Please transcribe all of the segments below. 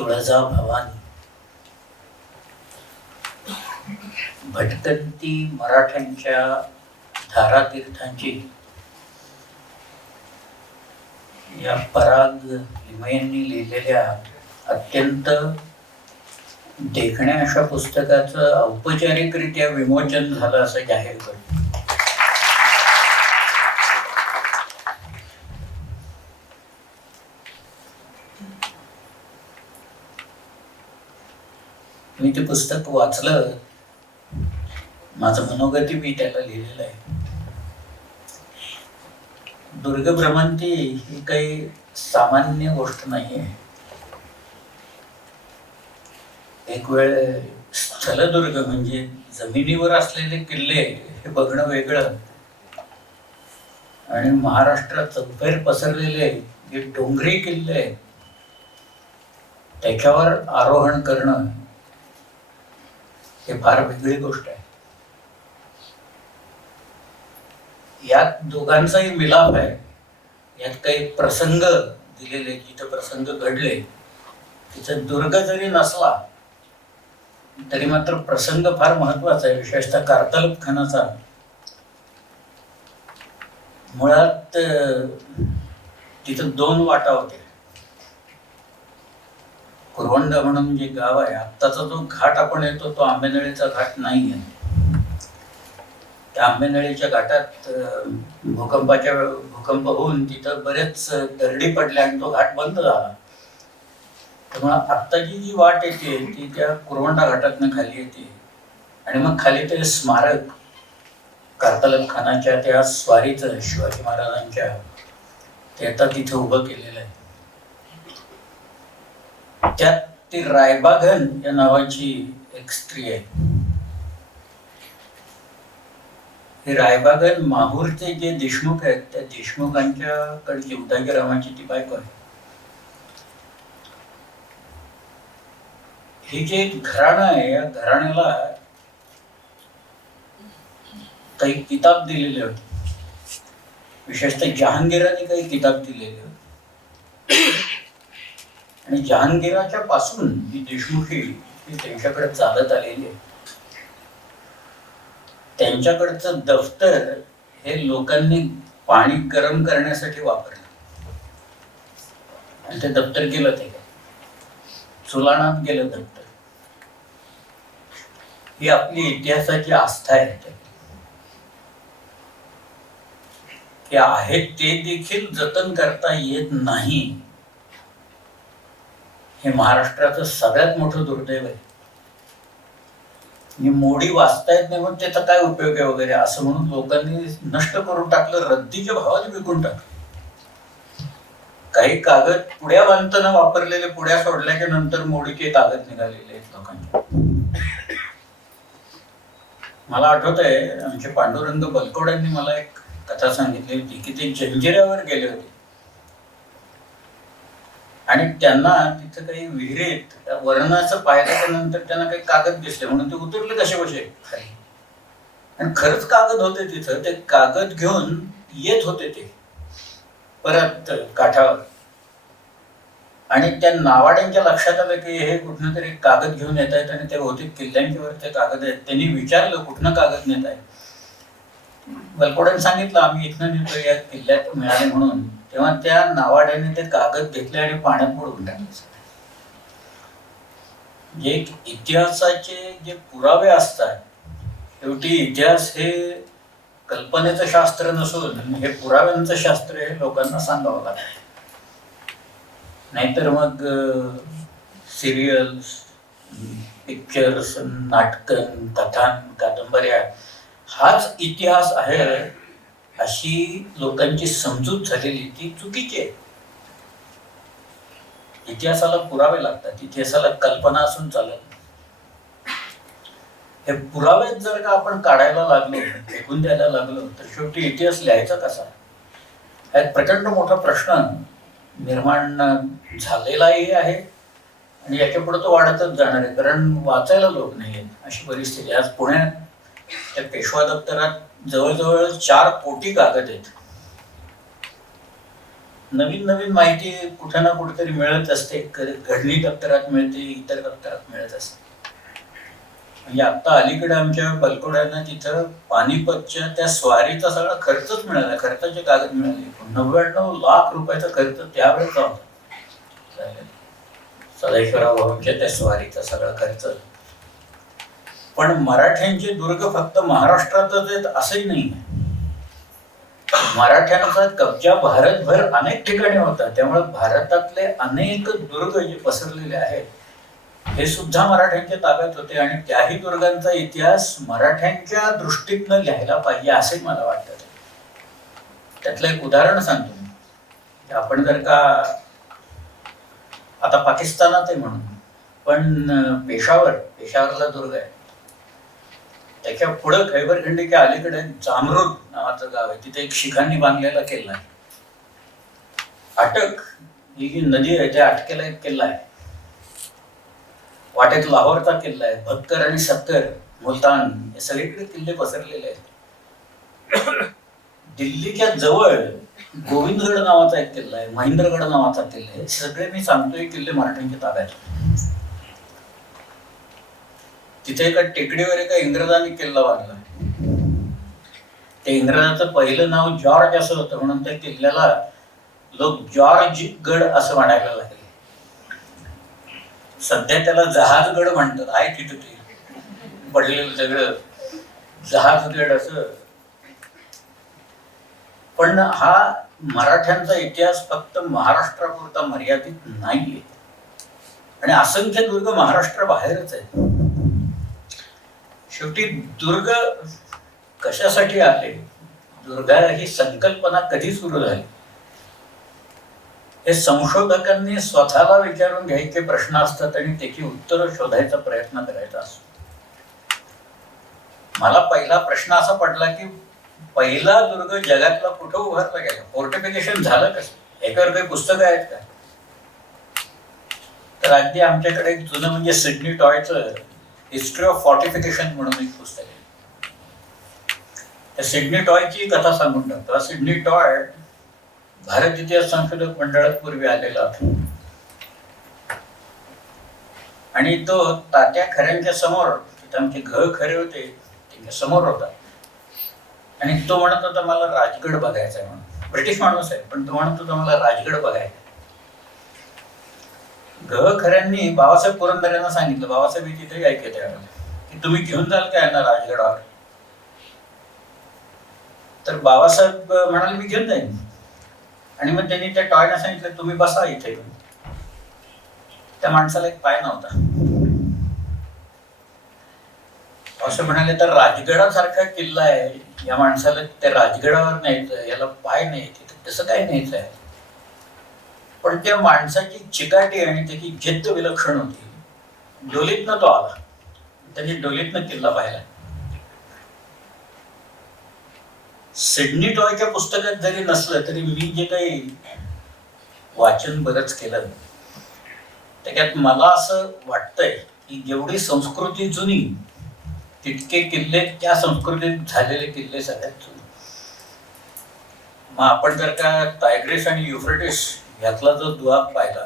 तुळजा भवानी, भटकंती मराठ्यांच्या धारातीर्थांची या पराग लिमयेंनी लिहिलेल्या अत्यंत देखण्या अशा पुस्तकाचं औपचारिकरित्या विमोचन झालं असं जाहीर करतो. मी ते पुस्तक वाचलं, माझं मनोगती मी त्याला लिहिलेलं आहे. दुर्गभ्रमंती ही काही सामान्य गोष्ट नाही आहे. एक वेळ स्थलदुर्ग म्हणजे जमिनीवर असलेले किल्ले हे बघणं वेगळं, आणि महाराष्ट्रात चौफेर पसरलेले जे डोंगरी किल्ले त्याच्यावर आरोहण करणं हे फार वेगळी गोष्ट आहे. यात दोघांचाही मिलाप आहे. यात काही प्रसंग दिलेले, जिथे प्रसंग घडले तिथे दुर्ग जरी नसला तरी मात्र प्रसंग फार महत्वाचा आहे. विशेषतः कारतलब खानाचा मुळात तिथं दोन वाटा होत्या. कुरवंड म्हणून जे गाव आहे, आत्ताचा जो घाट आपण येतो तो आंबेनळीचा घाट नाही आहे. त्या आंबेनळीच्या घाटात भूकंप होऊन तिथं बरेच दरडी पडल्या आणि तो घाट बंद झाला. त्यामुळे आत्ताची जी वाट येते ती त्या कुरवंडा घाटातनं खाली येते, आणि मग खाली ते स्मारक कारतलब खानाच्या त्या स्वारीचं, शिवाजी महाराजांच्या, ते आता तिथे उभं केलेलं आहे. त्यात ती रायबागन या नावाची एक स्त्री आहे. हे रायबागन माहूरचे जे देशमुख आहेत त्या देशमुखांच्याकडची उदयगिरामाची ती बायको आहे. हे जे घराणं आहे, या घराण्याला काही किताब दिलेले होते. विशेषतः जहांगीराने काही किताब दिलेले होते, आणि जहांगीराच्या पासून ही देशमुखी ही त्यांच्याकडे चालत आलेली आहे. त्यांच्याकडचं दफ्तर हे लोकांनी पाणी गरम करण्यासाठी वापरलं, आणि ते दफ्तर गेलं, ते चुलाणात गेलं दफ्तर. ही आपली इतिहासाची आस्था आहे. ते आहे ते देखील जतन करता येत नाही, हे महाराष्ट्राचं सगळ्यात मोठं दुर्दैव आहे. मोडी वाचता येत नाही म्हणून त्याचा काय उपयोग आहे वगैरे असं म्हणून लोकांनी नष्ट करून टाकलं, रद्दीच्या भावाने विकून टाकलं. काही कागद पुड्या बांधताना वापरलेले, पुड्या सोडल्याच्या नंतर मोडीचे कागद निघालेले आहेत लोकांचे. मला आठवत आहे, आमचे पांडुरंग बलकवड्यांनी मला एक कथा सांगितली होती की ते जंजिऱ्यावर गेले होते, आणि त्यांना तिथं काही विहिरीत वर्णाचं पाहिल्याच्या नंतर त्यांना काही कागद दिसले म्हणून ते उतरले कसे बसे खाली, आणि खरंच कागद होते तिथं. ते कागद घेऊन येत होते ते परत काठावर, आणि त्या नावाड्यांच्या लक्षात आलं की हे कुठनं तरी कागद घेऊन येत आहेत, आणि ते बहुतेक किल्ल्यांच्या वर ते कागद आहेत. त्यांनी विचारलं कुठनं कागद नेत आहे. बलकोड्याने सांगितलं आम्ही इथनं नेतो, या किल्ल्यात मिळाले म्हणून. तेव्हा त्या नावाड्याने ते कागद घेतले आणि पाण्यात बुडवून टाकले. जे इतिहासाचे जे पुरावे असतात, शेवटी इतिहास हे कल्पनेचं शास्त्र नसून हे पुराव्यांचं शास्त्र हे लोकांना सांगावं लागतं. नाहीतर मग सिरियल्स, पिक्चर्स, नाटकं, कथा, कादंबऱ्या हाच इतिहास आहे अशी लोकांची समजूत झालेली ती चुकीची आहे. इतिहासाला पुरावे लागतात, इतिहासाला कल्पना असून चालत नाही. हे पुरावे जर का आपण काढायला लागलो, फेकून द्यायला लागलो, तर शेवटी इतिहास लिहायचा कसा? हा एक प्रचंड मोठा प्रश्न निर्माण झालेलाही आहे, आणि याच्या पुढे तो वाढतच जाणार आहे, कारण वाचायला लोक नाही आहेत अशी परिस्थिती. आज पुण्यात त्या पेशवा दप्तरात जवळजवळ 4 कोटी कागद आहेत. नवीन नवीन माहिती कुठे ना कुठेतरी मिळत असते, घडणी दप्तरात मिळते, इतर दप्तरात मिळत असते. म्हणजे आता अलीकडे आमच्या बलकोड्यांना तिथं पानिपतच्या त्या स्वारीचा सगळा खर्चच मिळाला, खर्चाचे कागद मिळाले. 99 लाख रुपयाचा खर्च त्यावेळेचा होता, सदाशिवराव भाऊंच्या त्या स्वारीचा सगळा खर्च. पण मराठ्यांचे दुर्ग फक्त महाराष्ट्रातच आहेत असंही नाही. मराठ्यांचा कब्जा भारतभर अनेक ठिकाणी होता, त्यामुळे भारतातले अनेक दुर्ग जे पसरलेले आहेत हे सुद्धा मराठ्यांच्या ताब्यात होते. आणि त्याही दुर्गांचा इतिहास मराठ्यांच्या दृष्टीतनं लिहायला पाहिजे असे मला वाटतं. त्यातलं एक उदाहरण सांगतो मी. आपण जर का आता पाकिस्तानात आहे म्हणून, पण पेशावरला दुर्ग आहे, त्याच्या पुढं खैबर खिंडीच्या अलीकडे जामरूद नावाचं गाव आहे, तिथे एक शिखांनी बांधलेला किल्ला आहे. अटक ही जी नदी आहे त्या अटकेला एक किल्ला आहे. वाटेत लाहोरचा किल्ला आहे, भक्कर आणि सत्तर, मुलतान हे सगळीकडे किल्ले पसरलेले आहेत. दिल्लीच्या जवळ गोविंदगड नावाचा एक किल्ला आहे, महेंद्रगड नावाचा किल्ला आहे. सगळे मी सांगतोय किल्ले मराठ्यांच्या ताब्यात. तिथे एका टेकडीवर एका इंग्रजांनी किल्ला बांधला. त्या इंग्रजाचं पहिलं नाव जॉर्ज असं होतं, म्हणून त्या किल्ल्याला लोक जॉर्ज गड असं म्हणायला लागले. सध्या त्याला जहाजगड म्हणतात. आहे तिथे ते पडलेलं सगळं जहाजगड असं. पण हा मराठ्यांचा इतिहास फक्त महाराष्ट्रापुरता मर्यादित नाहीये, आणि असंख्य दुर्ग महाराष्ट्राबाहेरच आहेत. शेवटी दुर्ग कशासाठी आले, दुर्ग ही संकल्पना कधी सुरू झाली, हे संशोधकांनी स्वतःला विचारून घ्यायचे प्रश्न असतात आणि त्याची उत्तरं शोधायचा प्रयत्न करायचा असतो. मला पहिला प्रश्न असा पडला की पहिला दुर्ग जगातला कुठं उभारला गेला, फोर्टिफिकेशन झालं कसं, याच्यावर काही पुस्तकं आहेत का? तर अगदी आमच्याकडे एक जुनं म्हणजे सिडनी टॉयचं हिस्ट्री ऑफ फोर्टिफिकेशन म्हणून एक पुस्तक आहे. त्या सिडनी टॉयची कथा सांगून टाकतो. सिडनी टॉय भारत इतिहास संशोधक मंडळात पूर्वी आलेला होता, आणि तो तात्या खऱ्यांच्या समोर, तिथे आमचे घर खरे होते त्यांच्या समोर होता, आणि तो म्हणत होता मला राजगड बघायचा आहे म्हणून. ब्रिटिश माणूस आहे, पण तो म्हणत होता मला राजगड बघायचा. खऱ्यांनी बाबासाहेब पुरंदर यांना सांगितलं, बाबासाहेब तिथे ऐकत आहे की तुम्ही घेऊन जाल काय ना राजगडावर. तर बाबासाहेब म्हणाले मी घेऊन जाईन. आणि मग त्यांनी त्या टॉयला सांगितलं तुम्ही बसा इथे. त्या माणसाला एक पाय नव्हता. असं म्हणाले तर राजगडासारखा किल्ला आहे, या माणसाला त्या राजगडावर न्यायचं, याला पाय नाही, तिथे तसं काय न्यायचं आहे. पण त्या माणसाची चिकाटी आणि त्याची जिद्द विलक्षण होती. डोलीतनं तो आला, त्यांनी डोलीतनं किल्ला पाहिला. सिडनी टॉयच्या पुस्तकात जरी नसलं तरी मी जे काही वाचन बरंच केलं त्याच्यात मला असं वाटतंय की जेवढी संस्कृती जुनी तितके किल्ले, त्या संस्कृतीत झालेले किल्ले सगळ्यात जुने. मग आपण जर का टायग्रिस आणि युफ्रेटिस यातला जो दुआ पाहिला,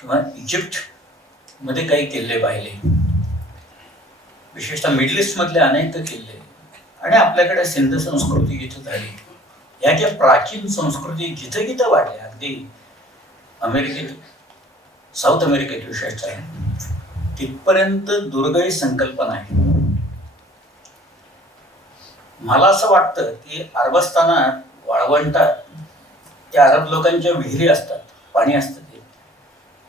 किंवा इजिप्त मध्ये काही किल्ले पाहिले, विशेषतः मिडल ईस्ट मधले अनेक किल्ले, आणि आपल्याकडे सिंध संस्कृती जिथं झाली, या ज्या प्राचीन संस्कृती जिथं जिथं वाढल्या, अगदी अमेरिकेत, साऊथ अमेरिकेत विशेषतः आहे, तिथपर्यंत दुर्ग ही संकल्पना आहे. मला असं वाटतं की अरबस्तानात, वाळवंटात त्या अरब लोकांच्या विहिरी असतात, पाणी असतं,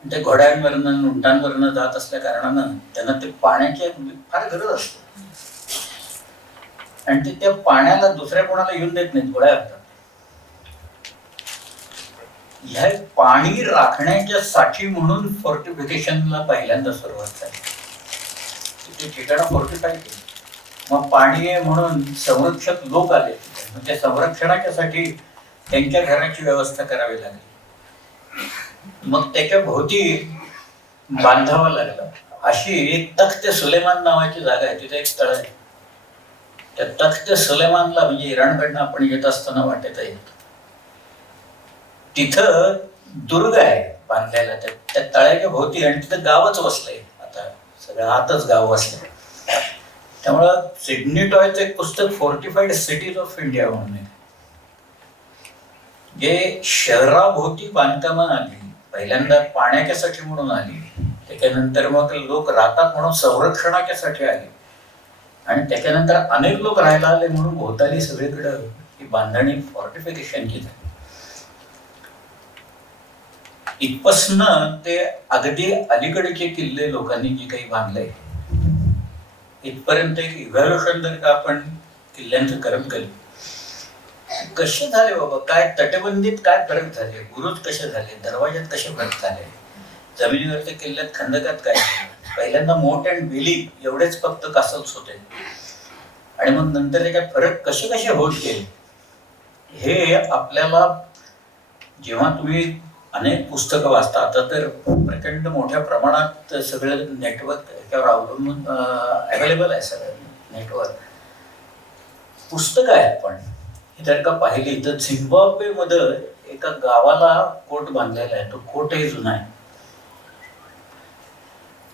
ते घोड्यांवरनं उंटांवरनं जात असल्या कारणानं त्यांना ते पाण्याची फार गरज असते, आणि ते त्या पाण्याला दुसऱ्या कोणाला येऊन देत नाहीत, गोळ्या असतात. ह्या पाणी राखण्याच्या साठी म्हणून फोर्टिफिकेशनला पहिल्यांदा सुरुवात झाली. तिथे ठिकाणं फोर्टिफाय केली. मग पाणी आहे म्हणून संरक्षक लोक आले, म्हणजे संरक्षणाच्या साठी त्यांच्या घराची व्यवस्था करावी लागली. मग त्याच्या भोवती बांधावं लागलं. अशी एक तख्त सुलेमान नावाची जागा आहे, तिथे एक स्थळ आहे. त्या तख्त सुलेमानला म्हणजे इराणकडनं आपण येत असताना वाटेत येत, तिथं दुर्ग आहे बांधलेला त्या तळ्याच्या भोवती, आणि तिथं गावच वसलंय. आता सगळं आतच गाव वसलंय. त्यामुळं सिडनी टॉयचं एक पुस्तक फोर्टिफाईड सिटीज ऑफ इंडिया म्हणून आहे, जे शहराभोवती बांधकामं आली. पहिल्यांदा पाण्याच्यासाठी म्हणून आली, त्याच्यानंतर मग लोक राहतात म्हणून संरक्षणाच्यासाठी आली, आणि त्याच्यानंतर अनेक लोक राहायला आले म्हणून भोवताली सगळीकडं ही बांधणी फोर्टिफिकेशनची झाली. इथपासनं ते अगदी अलीकडचे किल्ले लोकांनी जे काही बांधले इथपर्यंत एक इव्हॅल्युएशन जर का आपण किल्ल्यांचं करत गेलो, कसे झाले बाबा, काय तटबंदीत काय फरक झाले, बुरुज कसे झाले, दरवाज्यात कसे फरक झाले, जमिनीवरच्या किल्ल्यात खंदकात काय झालं. पहिल्यांदा मोठ अँड बेली एवढेच फक्त कासल्स होते, आणि मग नंतर त्याच्यात फरक कसे कसे होत गेले हे आपल्याला, जेव्हा तुम्ही अनेक पुस्तकं वाचता, आता तर प्रचंड मोठ्या प्रमाणात सगळं नेटवर्क याच्यावर अवलंबून अवेलेबल आहे. सगळं नेटवर्क पुस्तकं आहेत. पण जर का पाहिली तर झिम्बाब्वेमध्ये एका गावाला कोट बांधलेला आहे. तो कोटही जुना आहे.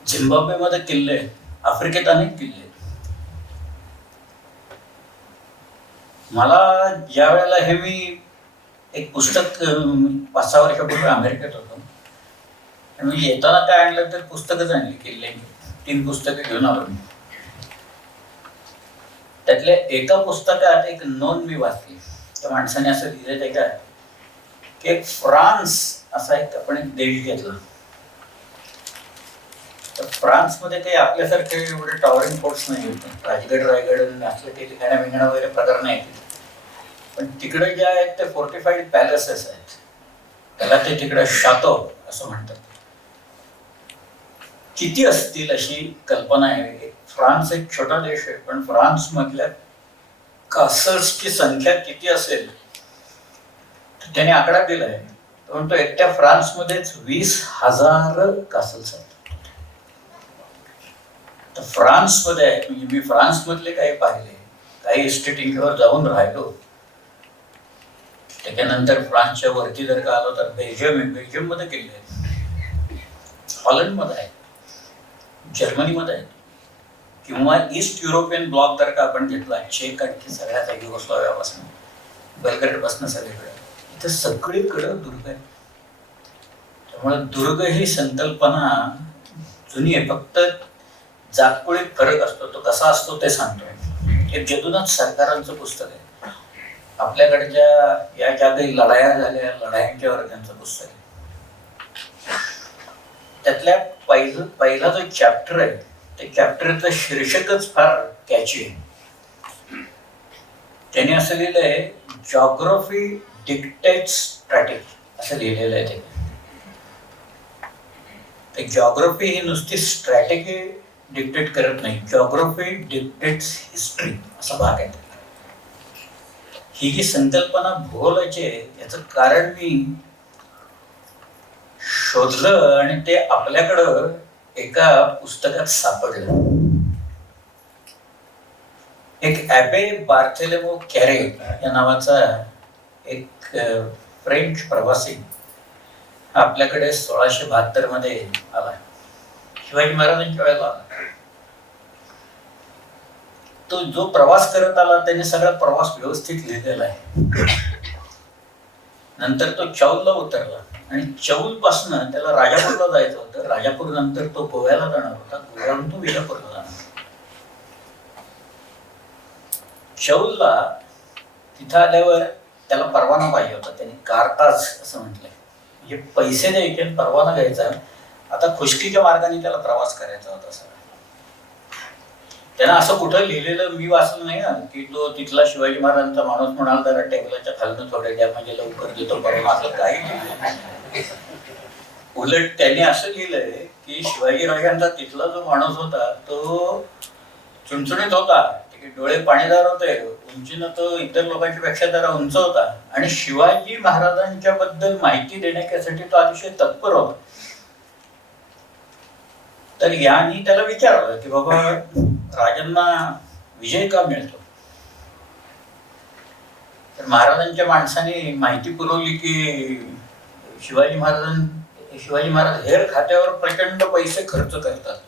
झिम्बाब्वेमध्ये किल्ले, आफ्रिकेत अनेक किल्ले. मला ज्या वेळेला हे मी एक पुस्तक 5-6 वर्षापूर्वी अमेरिकेत होतो, आणि मी येताना काय आणलं तर पुस्तकच आणली किल्ल्यांची. 3 पुस्तकं घेऊन आलो मी. त्यातल्या एका पुस्तकात एक नोंद मी वाचली. त्या माणसाने असं लिहिलं आहे का की फ्रान्स असा एक आपण एक देश घेतला. तर फ्रान्समध्ये काही आपल्यासारखे एवढे टॉवरिंग फोर्ट्स नाही होते. राजगड असले काही ठिकाणा विंगणा वगैरे प्रकार नाही. पण तिकडे जे आहेत ते फोर्टिफाईड पॅलेसेस आहेत. त्याला ते तिकडे शातो असं म्हणतात. किती असतील अशी कल्पना आहे. फ्रान्स एक छोटा देश आहे, पण फ्रान्स मधल्या कासल्सची संख्या किती असेल तर त्याने आकडा दिलाय. तो म्हणतो एकट्या फ्रान्समध्येच 20,000 कासल्स आहेत. तर फ्रान्समध्ये आहेत. म्हणजे मी फ्रान्समधले काही पाहिले, काही इस्टेटिंगवर जाऊन राहिलो. त्याच्यानंतर फ्रान्सच्या वरती जर का आलो तर बेल्जियम मध्ये किल्ले आहेत, हॉलंडमध्ये आहेत, जर्मनीमध्ये आहेत, किंवा ईस्ट युरोपियन ब्लॉक जर का आपण घेतला, चेक आणखी सगळ्यात युगोस्लाव्हियापासून बेलग्रेडपासून सगळीकडे, इथं सगळीकडं दुर्ग आहे. त्यामुळे दुर्ग ही संकल्पना जुनी आहे. फक्त जातकुळीत फरक असतो. तो कसा असतो ते सांगतोय. हे जदुनाथ सरकारांचं पुस्तक आहे. आपल्याकडच्या या ज्या काही लढाया झाल्या, लढायांच्यावर त्यांचं पुस्तक आहे. त्यातल्या पहिला जो चॅप्टर आहे, ते चॅप्टरचं शीर्षकच फार कॅची आहे. त्याने असं लिहिलं आहे, जॉग्राफी डिक्टेट्स स्ट्रॅटेजी असं लिहिलेलं आहे. ते जॉग्राफी ही नुसती स्ट्रॅटेजी डिक्टेट करत नाही, जॉग्राफी डिक्टेट्स हिस्ट्री असा भाग आहे. ही जी संकल्पना भूगोलाची आहे याचं कारण मी शोधलं, आणि ते आपल्याकडं एका पुस्तकात सापडलं. एक ॲबे बार्थेलेमो कॅरे या नावाचा एक फ्रेंच प्रवासी आपल्याकडे 1672 मध्ये आला. शिवाजी महाराजांच्या वेळेला आला. तो जो प्रवास करत आला त्याने सगळा प्रवास व्यवस्थित लिहिलेला आहे. नंतर तो चौलला उतरला, आणि चौल पासून त्याला राजापूरला जायचं होतं. राजापूर नंतर तो गोव्याला जाणार होता. गोव्यावरून तो विजापूरला जाणार. चौलला तिथं आल्यावर त्याला परवाना पाहिजे होता. त्याने कारताज असं म्हटलंय, म्हणजे पैसे द्यायचे, परवाना घ्यायचा. आता खुशकीच्या मार्गाने त्याला प्रवास करायचा होता. त्यानं असं कुठं लिहिलेलं मी वाचलं नाही ना, की तो तिथला शिवाजी महाराजांचा माणूस म्हणाल जरा टेबलाच्या खालनं थोडे द्या, म्हणजे लवकर देतो परवा. असं काही लिहिलं. उलट त्याने असं लिहिलंय की शिवाजी राजांचा तिथला जो माणूस होता तो चुणचुणीत होता, डोळे पाणीदार होते, उंचीनं तो इतर लोकांच्या पेक्षा जरा उंच होता, आणि शिवाजी महाराजांच्या बद्दल माहिती देण्यासाठी तो अतिशय तत्पर होता. तर यांनी त्याला विचारलं की बाबा राजांना विजय का मिळतो. तर महाराजांच्या माणसाने माहिती पुरवली की शिवाजी महाराज हेर खात्यावर प्रचंड पैसे खर्च करतात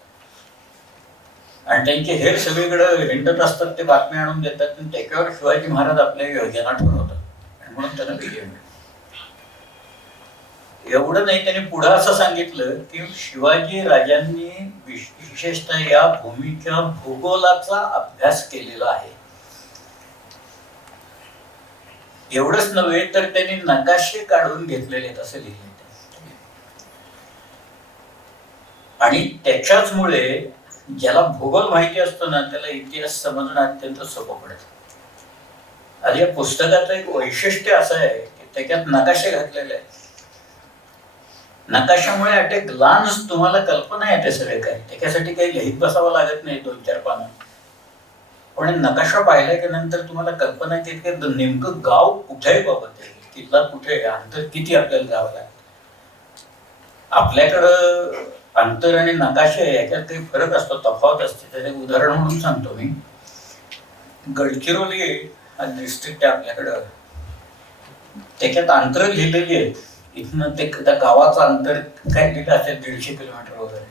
आणि त्यांचे हेर सगळीकडे हिंडत असतात, ते बातम्या आणून देतात आणि त्याच्यावर शिवाजी महाराज आपल्या योजना ठरवतात आणि म्हणून त्यांना विजय मिळतो. एवढं नाही, त्यांनी पुढे असं सांगितलं की शिवाजी राजांनी विशेषतः या भूमीच्या भूगोलाचा अभ्यास केलेला आहे. एवढंच नव्हे तर त्यांनी नकाशे काढून घेतलेले आहेत असं लिहिले. आणि त्याच्याचमुळे ज्याला भूगोल माहिती असतो ना त्याला इतिहास समजणं अत्यंत सोपं पडतं. आज या पुस्तकाचं एक वैशिष्ट्य असं आहे की त्याच्यात नकाशे घातलेले आहेत. नकाशामुळे ॲट ए ग्लान्स तुम्हाला कल्पना येते सगळे काय, त्याच्यासाठी काही लिहित बसावं लागत नाही 2-4 पानं. पण नकाशा पाहिला की नंतर तुम्हाला कल्पना येते की नेमकं गाव कुठे आहे बाबा, ते किल्ला कुठे आहे, अंतर किती आपल्याला जावं लागतं. आपल्याकडं अंतर आणि नकाशे याच्यात काही फरक असतो, तफावत असते. त्याचे उदाहरण म्हणून सांगतो मी. गडचिरोली हा डिस्ट्रिक्ट आहे आपल्याकडं, त्याच्यात अंतर लिहिलेली आहेत. इथनं ते त्या गावाचं अंतर काय लिहिलं असेल 150 किलोमीटर वगैरे.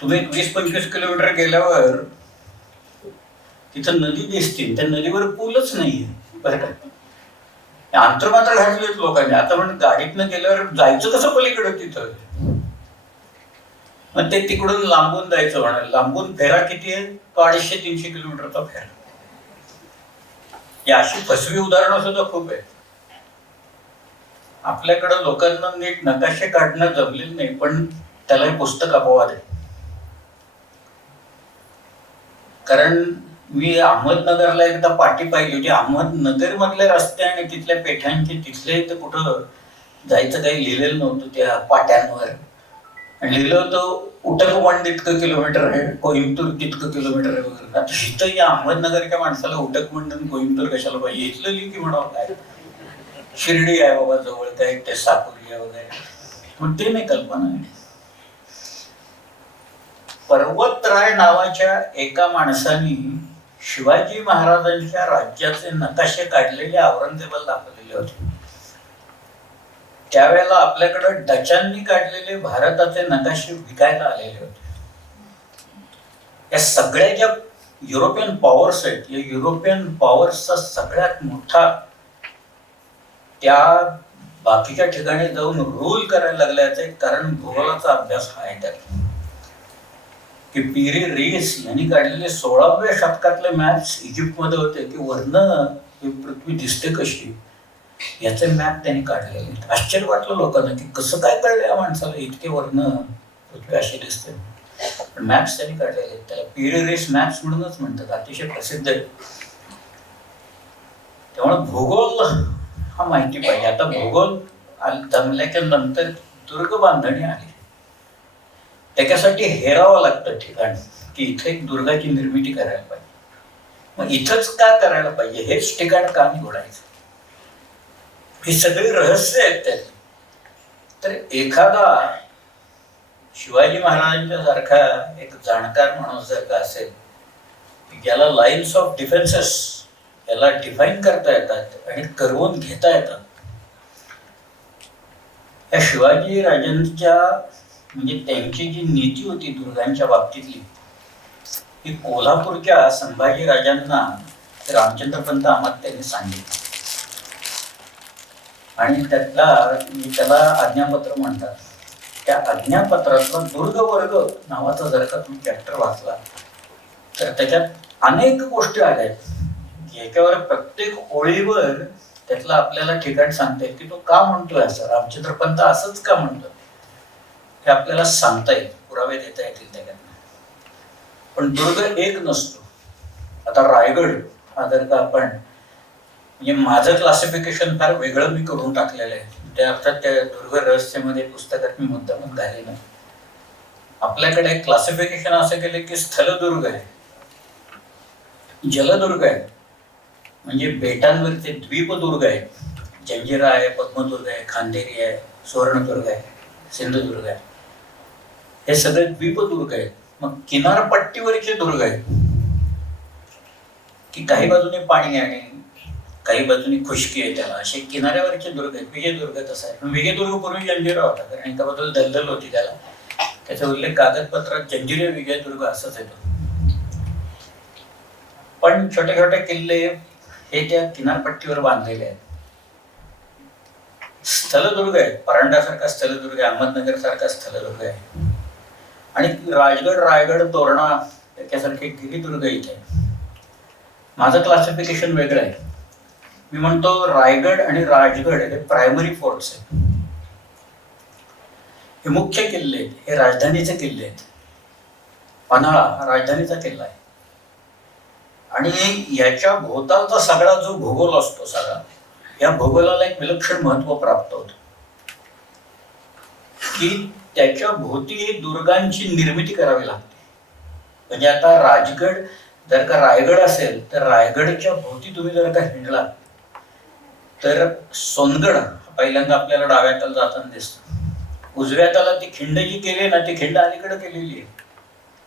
तुम्ही 20-25 किलोमीटर गेल्यावर तिथं नदी दिसते, त्या नदीवर पूलच नाहीये बरं का. अंतर मात्र घातलेत लोकांनी. आता पण गाडीतनं गेल्यावर जायचं कसं पलीकडे तिथं, मग ते तिकडून लांबून जायचं म्हणाल. लांबून फेरा किती आहे, तो 250-300 किलोमीटरचा फेरा. या अशी फसवी उदाहरणं सुद्धा खूप आहेत. आपल्याकडं लोकांना नीट नकाशे काढणं जमलेलं नाही, पण त्याला हे पुस्तक अपवाद आहे. कारण मी अहमदनगरला एकदा पाटी पाहिली होती. अहमदनगर मधल्या रस्ते आणि तिथल्या पेठांचे तिथले तर कुठं जायचं काही लिहिलेलं नव्हतं त्या पाट्यांवर. आणि लिहिलं होतं उटकमंड इतकं किलोमीटर आहे, कोइंबतूर तितकं किलोमीटर आहे वगैरे. आता इथं या अहमदनगरच्या माणसाला उटकमंड आणि कोइंबतूर कशाला पाहिजे, इथलं लिहि की म्हणावं काय. शिर्डी आहे बाबा जवळ, काय ते साकुरी आहे वगैरे, पण ते नाही कल्पना आहे. पर्वतराय नावाच्या एका माणसाने शिवाजी महाराजांच्या राज्याचे नकाशे काढलेले औरंगजेबाला दाखवलेले होते. त्यावेळेला आपल्याकडे डचांनी काढलेले भारताचे नकाशे विकायला आलेले होते. या सगळ्या ज्या युरोपियन पॉवर्स आहेत, या युरोपियन पॉवर्सचा सगळ्यात मोठा त्या बाकीच्या ठिकाणी जाऊन रूल करायला लागल्याचं एक कारण भूगोलाचा अभ्यास हा आहे. त्यात की पिरी रीस यांनी काढलेले 16व्या शतकातले मॅप्स इजिप्तमध्ये होते की वरनं पृथ्वी दिसते कशी, याचे मॅप त्यांनी काढलेले. आश्चर्य वाटलं लोकांना की कसं काय कळलं या माणसाला इतके वरनं पृथ्वी अशी दिसते. पण मॅप्स त्यांनी काढलेले, त्याला पिरी रीस मॅप्स म्हणूनच म्हणतात, अतिशय प्रसिद्ध आहे. त्यामुळे भूगोल हा माहिती पाहिजे. आता भूगोल जमल्याच्या नंतर दुर्ग बांधणी आली, त्याच्यासाठी हेरावं लागतं ठिकाण की इथे एक दुर्गाची निर्मिती करायला पाहिजे. मग इथंच का करायला पाहिजे, हेच ठिकाण का निवडायचं, ही सगळी रहस्य आहेत त्यात. तर एखादा शिवाजी महाराजांच्या सारखा एक जाणकार माणूस जर का असेल, ज्याला लाईन्स ऑफ डिफेन्सेस याला डिफाईन करता येतात आणि करवून घेता येतात, या शिवाजी राजांच्या म्हणजे त्यांची जी नीती होती दुर्गांच्या बाबतीतली, ही कोल्हापूरच्या संभाजी राजांना रामचंद्र पंत अमात्यांनी सांगितलं. आणि त्याला आज्ञापत्र म्हणतात. त्या आज्ञापत्रातला दुर्गवर्ग नावाचा जर का तुम्ही चॅप्टर वाचला तर त्याच्यात अनेक गोष्टी आल्या आहेत, याच्यावर प्रत्येक ओळीवर त्यातलं आपल्याला ठिकाण सांगता येईल की तो का म्हणतोय असं, रामचंद्र पंत असंच का म्हणतोय हे आपल्याला सांगता येईल, पुरावे देता येतील त्याच्यात. पण दुर्ग एक नसतो. आता रायगड हा जर का आपण, म्हणजे माझं क्लासिफिकेशन फार वेगळं मी करून टाकलेलं आहे, त्या अर्थात त्या दुर्ग रहस्यामध्ये पुस्तकात मी मुद्दामून घाले नाही. आपल्याकडे क्लासिफिकेशन असं केलं की स्थलदुर्ग आहे, जलदुर्ग आहे म्हणजे बेटांवरचे द्वीपदुर्ग आहे, जंजिरा आहे, पद्मदुर्ग आहे, खांदेरी आहे, सुवर्णदुर्ग आहे, सिंधुदुर्ग आहे, हे सगळे द्वीपदुर्ग आहेत. मग किनारपट्टीवरचे दुर्ग आहेत की काही बाजूने पाणी आहे, काही बाजूनी खुशकी आहे त्याला, असे किनाऱ्यावरचे दुर्ग आहेत. विजयदुर्ग तसा आहे, पण विजयदुर्ग पूर्वी जंजिरा होता, कारण एका बाजूला दलदल होती त्याला. त्याचा उल्लेख कागदपत्रात जंजिरे विजयदुर्ग असंच येतो. पण छोटे छोटे किल्ले हे त्या किनारपट्टीवर बांधलेले आहेत. स्थलदुर्ग आहे, परांडासारखा स्थलदुर्ग आहे, अहमदनगर सारखा स्थलदुर्ग आहे, आणि राजगड, रायगड, तोरणा त्याच्यासारखे गिरिदुर्ग इथे आहे. माझं क्लासिफिकेशन वेगळं आहे. मी म्हणतो रायगड आणि राजगड हे प्रायमरी फोर्ट्स आहेत, हे मुख्य किल्ले आहेत, हे राजधानीचे किल्ले आहेत. पन्हाळा हा राजधानीचा किल्ला आहे, आणि याच्या भोवतालचा सगळा जो भूगोल असतो सगळा, या भूगोलाला एक विलक्षण महत्व प्राप्त होतं की त्याच्या भोवती दुर्गांची निर्मिती करावी लागते. म्हणजे आता राजगड जर का रायगड असेल तर रायगडच्या भोवती तुम्ही जर का हिंडला तर सोनगड पहिल्यांदा आपल्याला डाव्या हाताला जाताना दिसतं. उजव्या हाताला ती खिंड जी केली ना, ती खिंड अलीकडे केलेली आहे.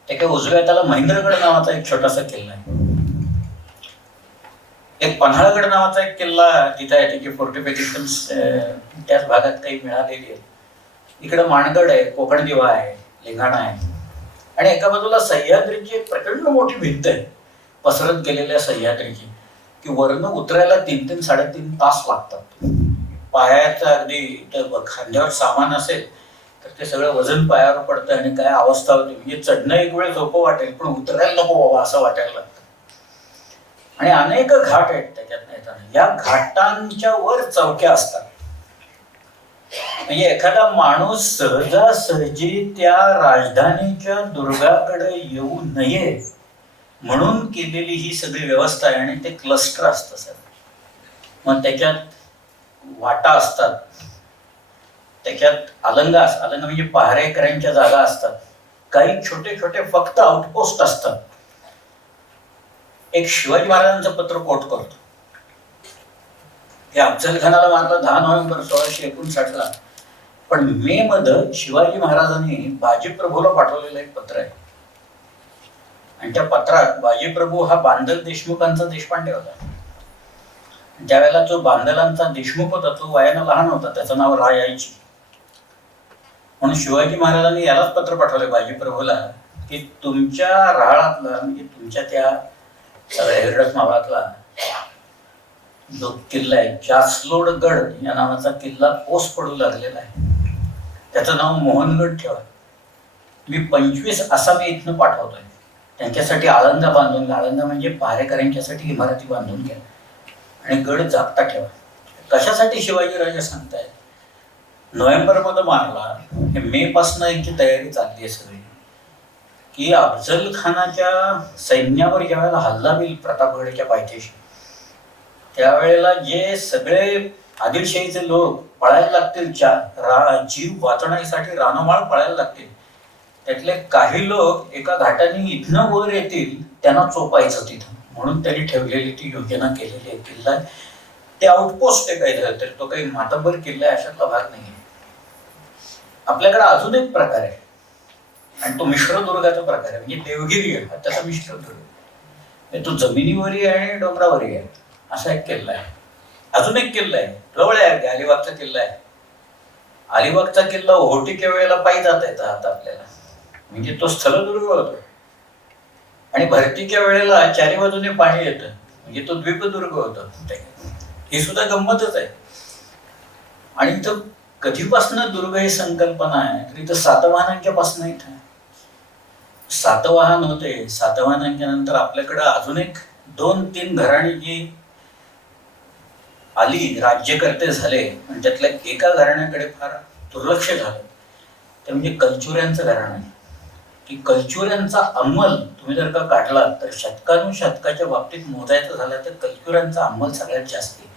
त्या उजव्या हाताला महेंद्रगड नावाचा एक छोटासा किल्ला आहे. एक पन्हाळगड नावाचा एक किल्ला तिथे आहे, त्याची फोर्टिफिकेशन त्याच भागात काही मिळालेली आहे. इकडे माणगड आहे, कोकण दिवा आहे, लिंगाणा आहे, आणि एका बाजूला सह्याद्रीची एक प्रचंड मोठी भिंत आहे, पसरत गेलेल्या सह्याद्रीची, की वरनं उतरायला 3-3, 3.5 तास लागतात. पायाचं अगदी खांद्यावर सामान असेल तर ते सगळं वजन पायावर पडतं आणि काय अवस्था होती. म्हणजे चढणं एक वेळ सोपं वाटेल, पण उतरायला नको बाबा असं वाटायला लागतं. आणि अनेक घाट आहेत त्याच्यात येताना. या घाटांच्या वर चौक्या असतात. म्हणजे एखादा माणूस सहजासहजी त्या राजधानीच्या दुर्गाकडे येऊ नये म्हणून केलेली ही सगळी व्यवस्था आहे, आणि ते क्लस्टर असतं सर. मग त्याच्यात वाटा असतात, त्याच्यात अलंगा म्हणजे पहारेकऱ्यांच्या जागा असतात, काही छोटे छोटे फक्त आउटपोस्ट असतात. एक शिवाजी महाराजांचं पत्र कोट करतो. हे अफजल खानाला मारलं 10 नोव्हेंबर 1659ला, पण मे मध्ये शिवाजी महाराजांनी बाजीप्रभूला पाठवलेलं एक पत्र आहे, आणि त्या पत्रात बाजीप्रभू हा बांदल देशमुखांचा देशपांडे होता. त्यावेळेला जो बांदलांचा देशमुख होता तो वयानं लहान होता, त्याचं नाव रायायची. म्हणून शिवाजी महाराजांनी यालाच पत्र पाठवले बाजीप्रभूला की तुमच्या राहाळातला, म्हणजे तुमच्या त्या हिरडस मावळातला जो किल्ला आहे, जासलोडगड या नावाचा किल्ला ओस पडू लागलेला आहे, त्याचं नाव मोहनगड ठेवा. मी 25 आसामी इथनं पाठवतोय, त्यांच्यासाठी आळंदा बांधून घ्या. आळंदा म्हणजे पहारेकऱ्यांच्यासाठी इमारती बांधून घ्या, आणि गड जागता ठेवा. कशासाठी शिवाजीराजे सांगतायत? नोव्हेंबरमध्ये मारला, हे मे पासून यांची तयारी चालली आहे सगळी, की अफजल खानाच्या सैन्यावर ज्यावेळेला हल्ला होईल प्रतापगडच्या पायथ्याशी, त्यावेळेला जे सगळे आदिलशाहीचे लोक पळायला लागतील, जीव वाचवण्यासाठी रानोमाळ पळायला लागतील, त्यातले काही लोक एका घाटाने इथनं वर येतील, त्यांना चोपायचं तिथं. म्हणून त्यांनी ठेवलेली ती योजना केलेली आहे. किल्ला ते आउटपोस्ट आहे, काही झालं तरी तो काही मातबर किल्ला आहे अशातला भाग नाही आहे. आपल्याकडे अजून एक प्रकार आहे, आणि तो मिश्रदुर्गाचा प्रकार आहे. म्हणजे देवगिरी आहे, त्याचा मिश्रदुर्ग. तो जमिनीवरही आहे आणि डोंगरावरही आहे, असा एक किल्ला आहे. अजून एक किल्ला आहे जवळ आहे, अलिबागचा किल्ला आहे. अलिबागचा किल्ला ओहोटीच्या वेळेला पायी जाता येतं आता आपल्याला, म्हणजे तो स्थलदुर्ग होतो, आणि भरतीच्या वेळेला चारी बाजूने पाणी येतं, म्हणजे तो द्वीपदुर्ग होतो. ही सुद्धा गंमतच आहे. आणि इथं कधीपासून दुर्ग ही संकल्पना आहे, तर इथं सातवाहनांच्या पासून इथं सातवाहन होते. सातवाहनांच्या नंतर आपल्याकडं अजून एक 2-3 घराणी जी आली, राज्यकर्ते झाले, आणि त्यातल्या एका घराण्याकडे फार दुर्लक्ष झालं, ते म्हणजे कलचुऱ्यांचं घराणं आहे. की कलचुऱ्यांचा अंमल तुम्ही जर का काढला तर शतकानुशतकाच्या बाबतीत मोजायचं झालं तर कलचुऱ्यांचा अंमल सगळ्यात जास्त आहे.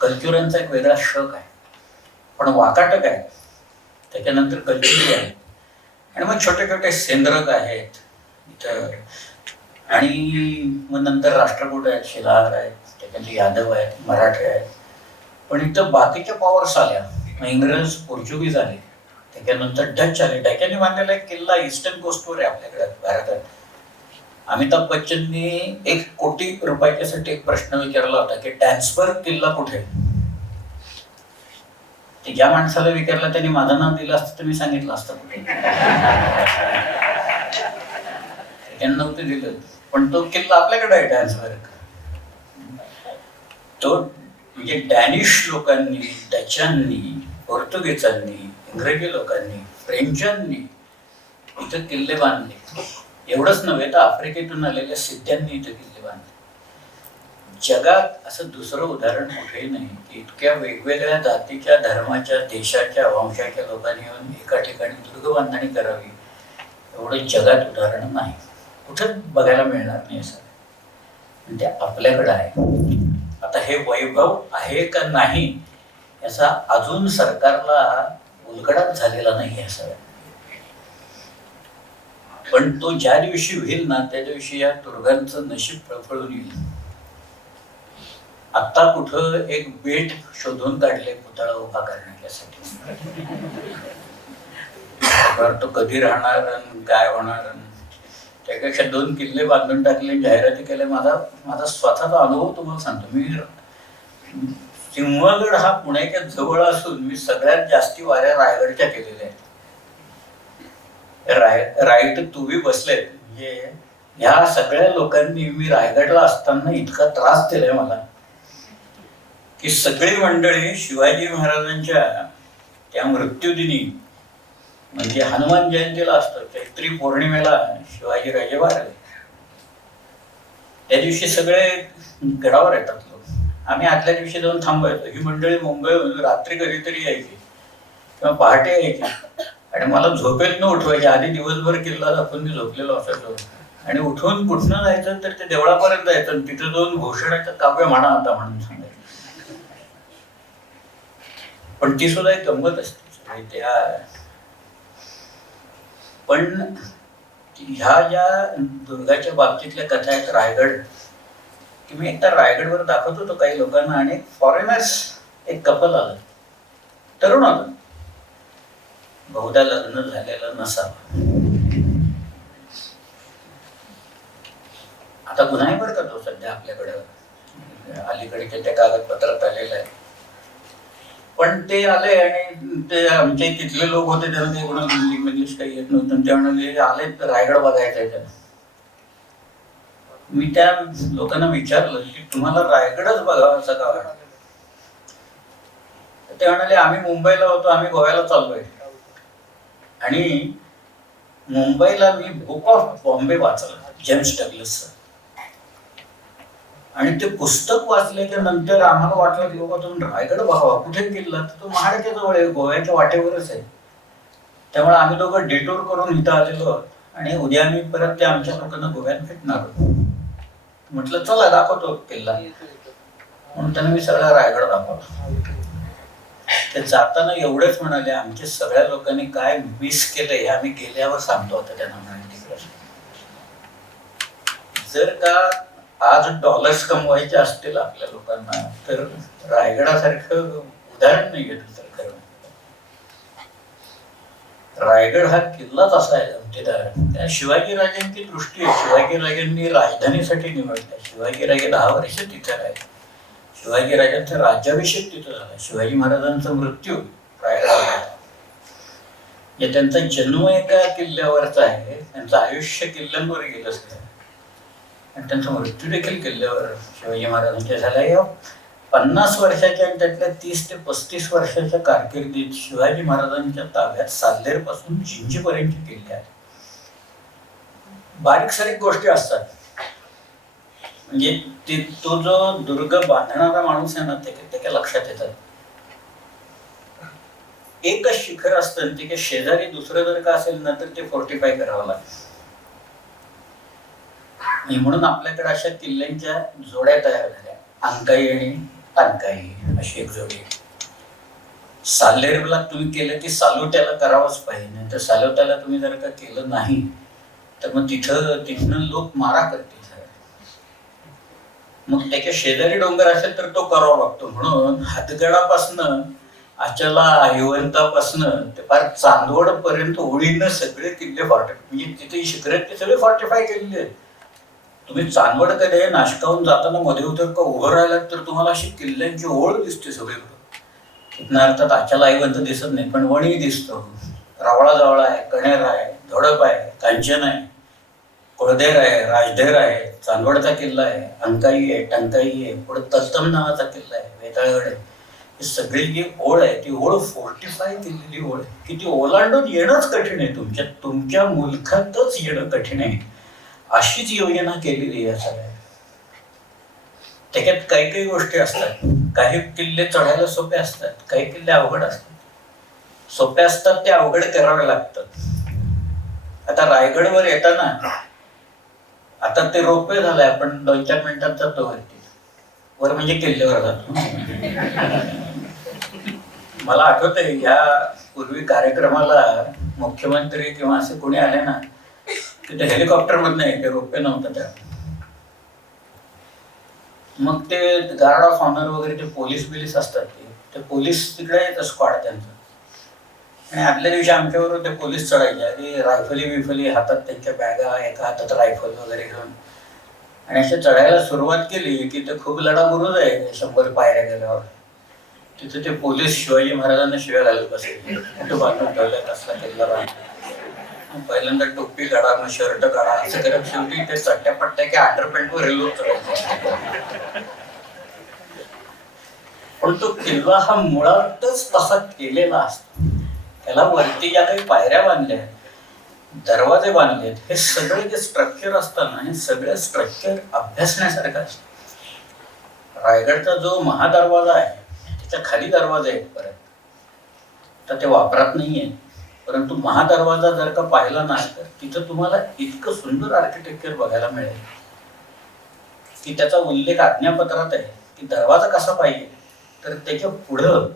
कलचुऱ्यांचा एक वेगळा शक आहे, पण वाकाटक आहे, त्याच्यानंतर कलचुरी आहे, आणि मग छोटे छोटे सेंद्रक आहेत इथं, आणि मग नंतर राष्ट्रकूट आहेत, शिलाहार आहेत, त्याच्यानंतर यादव आहेत, मराठे आहेत. पण इथं बाकीच्या पॉवर्स आल्या, इंग्रज, पोर्चुगीज आले, त्याच्यानंतर डच आले. डचांनी बांधलेला एक किल्ला ईस्टर्न कोस्टवर आहे आपल्याकडे भारतात, अमिताभ बच्चननी 1 कोटी रुपयाच्यासाठी एक प्रश्न विचारला होता की डॅन्सबर्ग किल्ला कुठे आहे. ते ज्या माणसाला विचारलं त्यांनी माझं नाव दिलं असतं तर मी सांगितलं असतं कुठे. त्यांना नव्हतं दिलं, पण तो किल्ला आपल्याकडे आहे डॅन्सबर्ग. तो म्हणजे डॅनिश लोकांनी, डचांनी, पोर्तुगीजांनी, इंग्रजी लोकांनी, फ्रेंचांनी इथं किल्ले बांधले. एवढंच नव्हे तर आफ्रिकेतून आलेल्या सिद्ध्यांनी इथं किल्ले बांधले. जगात असं दुसरं उदाहरण कुठेही नाही की इतक्या वेगवेगळ्या जातीच्या, धर्माच्या, देशाच्या, वंशाच्या लोकांनी येऊन एका ठिकाणी दुर्ग बांधणी करावी एवढं जगात उदाहरण नाही, कुठंच बघायला मिळणार नाही. असं ते आपल्याकडं आहे. आता हे वैभव आहे का नाही याचा अजून सरकारला उलगडाच झालेला नाही असं. पण तो ज्या दिवशी होईल ना त्या दिवशी या दुर्गांचं नशीब फळफळून येईल. आता कुठं एक बेट शोधून काढले पुतळा उभा करण्यासाठी. तो कधी राहणार आणि काय होणार, त्यापेक्षा 2 किल्ले बांधून टाकले, जाहिराती केल्या. माझा स्वतःचा अनुभव तुम्हाला सांगतो. मी सिंहगड हा पुण्याच्या जवळ असून मी सगळ्यात जास्ती वाऱ्या रायगडच्या केलेल्या आहेत. राईट तुम्ही बसलेत. म्हणजे ह्या सगळ्या लोकांनी मी रायगडला असताना इतका त्रास दिलाय मला की सगळी मंडळी शिवाजी महाराजांच्या त्या मृत्यूदिनी म्हणजे हनुमान जयंतीला असतं, चैत्री पौर्णिमेला शिवाजीराजे वारले. त्या दिवशी सगळे गडावर येतात लोक. आम्ही आदल्या दिवशी जाऊन थांबायचो. ही मंडळी मुंबईहून रात्री कधीतरी यायची किंवा पहाटे यायची आणि मला झोपेत न उठवायचे. आधी दिवसभर किल्ला दाखवून मी झोपलेलो असायचो आणि उठून कुठनं जायचं तर ते देवळापर्यंत जायचं आणि तिथं जाऊन घोषणाचं काव्य म्हणा आता म्हणून सांगायचं. पण ती सुद्धा एक गंमत असते त्या. पण ह्या ज्या दुर्गाच्या बाबतीतल्या कथा आहेत रायगड, की मी एकदा रायगडवर दाखवत होतो काही लोकांना आणि फॉरेनर्स एक कपल आलं, तरुण होतं, बहुधा लग्न झालेलं नसावं. आता गुन्हा आहे बरं का तो सध्या आपल्याकडं, अलीकडे त्या कागदपत्रात आलेला आहे. पण ते आले आणि ते आमचे तिथले लोक होते, त्यांना ते कोणा इंग्लिश काही येत नव्हतं. ते म्हणाले आले तर रायगड बघायचं आहे त्यांना. मी त्या लोकांना विचारलं की तुम्हाला रायगडच बघावं असं का वाटतं. ते म्हणाले आम्ही मुंबईला होतो, आम्ही गोव्याला चाललोय आणि मुंबईला मी बुक ऑफ बॉम्बे वाचलं जेम्स डग्लसचं आणि ते पुस्तक वाचल्याच्या नंतर आम्हाला वाटलं की बाबा तुम्ही रायगड बघावा. कुठे गेला तर तो महाडच्या जवळ आहे, गोव्याच्या वाटेवरच आहे. त्यामुळे आम्ही दोघं डिटूर करून इथं आलेलो आणि उद्या आम्ही परत त्या आमच्या लोकांना गोव्यात भेटणार आहोत. म्हटलं चला दाखवतो किल्ला म्हणून त्यांना मी सगळा रायगड दाखवला. ते जाताना एवढंच म्हणाले आमच्या सगळ्या लोकांनी काय मिस केलंय हे आम्ही गेल्यावर सांगतो. आता त्यांना म्हणाले जर का आज डॉलर्स कमवायचे असतील आपल्या लोकांना तर रायगडासारखं उदाहरण नाही घेत. खरं रायगड हा किल्लाच असा आहे गमतीदार. त्या शिवाजीराजांची दृष्टी आहे. शिवाजीराजांनी राजधानीसाठी निवडल्या. शिवाजीराजे 10 वर्ष तिथे राहिले. शिवाजीराजांचा राज्याभिषेक तिथं झाला. शिवाजी महाराजांचा मृत्यू रायगडावर झाला. त्यांचा जन्म एका किल्ल्यावरचा आहे, त्यांचं आयुष्य किल्ल्यांवर गेलं असतं आणि त्यांचा मृत्यू देखील किल्ल्यावर शिवाजी महाराजांच्या झाला. या 50 वर्षाच्या आणि त्यातल्या 30 ते 35 वर्षाच्या कारकिर्दीत शिवाजी महाराजांच्या ताब्यात साल्हेर पासून जिंजीपर्यंतचे किल्ले आहेत. बारीक सारीक गोष्टी असतात. म्हणजे तो जो दुर्ग बांधणारा माणूस आहे ना त्याच्या लक्षात येतात. एकच शिखर असतं ते शेजारी दुसरं जर का असेल ना तर ते फोर्टिफाय करावं लागतं. म्हणून आपल्याकडे अशा किल्ल्यांच्या जोड्या तयार झाल्या. अंकाई आणि टांकाई अशी एक जोडी. साल्हेरला तुम्ही केलं की सालोट्याला करावंच पाहिजे, नाही तर सालोट्याला तुम्ही जर का केलं नाही तर मग तिथनं लोक मारा करतील. मग त्याच्या शेजारी डोंगर असेल तर तो करावा लागतो. म्हणून हातगडापासनं अचला हिवंतापासनं ते फार चांदवड पर्यंत ओळीनं सगळे किल्ले फॉर्टिफाय, म्हणजे तिथे शिखर ते सगळे फॉर्टिफाय केलेले आहेत. तुम्ही चांदवडकडे नाशकावून जाताना मध्ये उतर का उभं राहिलात तर तुम्हाला अशी किल्ल्यांची ओळ दिसते सगळीकडं. तिथनं अर्थात आच्याला आईबंध दिसत नाही, पण वणी दिसतो, रावळा जावळा आहे, कणेर आहे, धोडप आहे, कांचन आहे, कोळदेर आहे, राजधेर आहे, चांदवडचा किल्ला आहे, अंकाई आहे, टंकाई आहे, पुढे तत्तम नावाचा किल्ला आहे, वेताळगड आहे. ही सगळी जी ओळ आहे ती ओळ फोर्टिफाय केलेली ओळ आहे की ती ओलांडून येणंच कठीण आहे, तुमच्या मुलखातच येणं कठीण आहे. अशीच योजना केलेली आहे सगळ्या. त्याच्यात काही काही गोष्टी असतात. काही किल्ले चढायला सोपे असतात, काही किल्ले अवघड असतात. सोपे असतात ते अवघड करावे लागतात. आता रायगडवर येताना आता ते रोपवे झालंय, आपण 2-4 मिनिटात जातो वरती. वर म्हणजे किल्ल्यावर जातो. मला आठवतंय या पूर्वी कार्यक्रमाला मुख्यमंत्री किंवा असे कोणी आले ना की ते हेलिकॉप्टर मधनं यायचे, रोपवे नव्हता त्या. मग ते गार्ड ऑफ ऑनर वगैरे ते पोलीस असतात, ते पोलीस तिकडे येतं स्क्वॉड त्यांचं. आणि आदल्या दिवशी आमच्याबरोबर ते पोलीस चढायचे. आणि रायफली हातात त्यांच्या बॅगा, एका हातात रायफल वगैरे घेऊन, आणि असे चढायला सुरुवात केली की ते खूप लढाबुरुज आहे. 100 पायऱ्या गेल्यावर तिथे ते पोलीस शिवाजी महाराजांना शिव्या घालत बसले, कुठं बांधून ठेवलाय कसला किल्ला बांधला, पहिल्यांदा टोपी काढा, मग शर्ट काढा, असं करत शेवटी ते चट्ट्या पट्ट्या की अंडरपॅन्टवर रेल्वे चढायचे. पण तो किल्ला हा मुळातच तसा केलेला असतो. त्याला वरती ज्या काही पायऱ्या बांधल्या, दरवाजे बांधलेत, हे सगळे जे स्ट्रक्चर असतात ना, हे सगळं स्ट्रक्चर अभ्यासण्यासारखं असतं. रायगडचा जो महादरवाजा आहे त्याच्या खाली दरवाजे आहेत परत, तर ते वापरात नाहीये. परंतु महादरवाजा जर का पाहिला ना तर तिथं तुम्हाला इतकं सुंदर आर्किटेक्चर बघायला मिळेल की त्याचा उल्लेख आज्ञापत्रात आहे की दरवाजा कसा पाहिजे, तर त्याच्या पुढं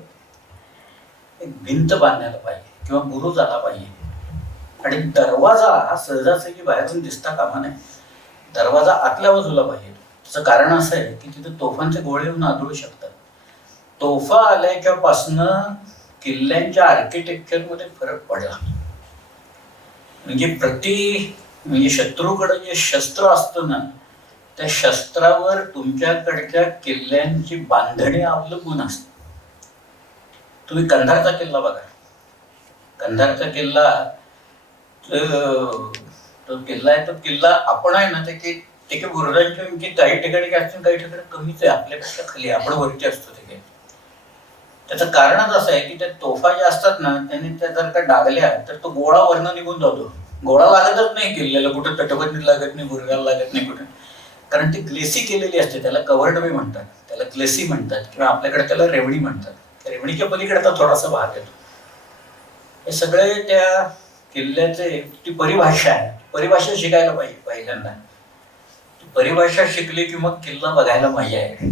एक भिंत बांधायला पाहिजे किंवा बुरुज आला पाहिजे. आणि दरवाजा हा सहजासहजी बाहेरून दिसता कामा नये, दरवाजा आतल्या बाजूला पाहिजे. त्याचं कारण असं आहे की तिथे तोफांचे गोळे येऊन आदळू शकतात. तोफा आल्याच्यापासनं किल्ल्यांच्या आर्किटेक्चरमध्ये फरक पडला. म्हणजे शत्रूकडे जे शस्त्र असतं ना, त्या शस्त्रावर तुमच्याकडच्या किल्ल्यांची बांधणी अवलंबून असते. तुम्ही कंधारचा किल्ला बघा. कंधारचा किल्ला तो किल्ला आहे, तो किल्ला आपण आहे ना ते बुरुजांची उंची काही ठिकाणी असते, काही ठिकाणी कमीच आहे, आपल्यापेक्षा खाली, आपण वरती असतो. त्याचं कारणच असं आहे की त्या तोफा ज्या असतात ना, त्यांनी त्या जर का डागल्या तर तो गोळा वरनं निघून जातो. गोळा लागतच नाही किल्ल्याला, कुठं तटबंदीत लागत नाही, बुरगाला लागत नाही कुठं, कारण ती ग्लेसी केलेली असते. त्याला कव्हर्ड वे म्हणतात, त्याला ग्लेसी म्हणतात, किंवा आपल्याकडे त्याला रेवणी म्हणतात. रेवणीच्या पलीकडे थोडासा भाग येतो. हे सगळे त्या किल्ल्याचे ती परिभाषा आहे. परिभाषा शिकायला पाहिजे पहिल्यांदा. ती परिभाषा शिकली की मग किल्ला बघायला मजा आहे.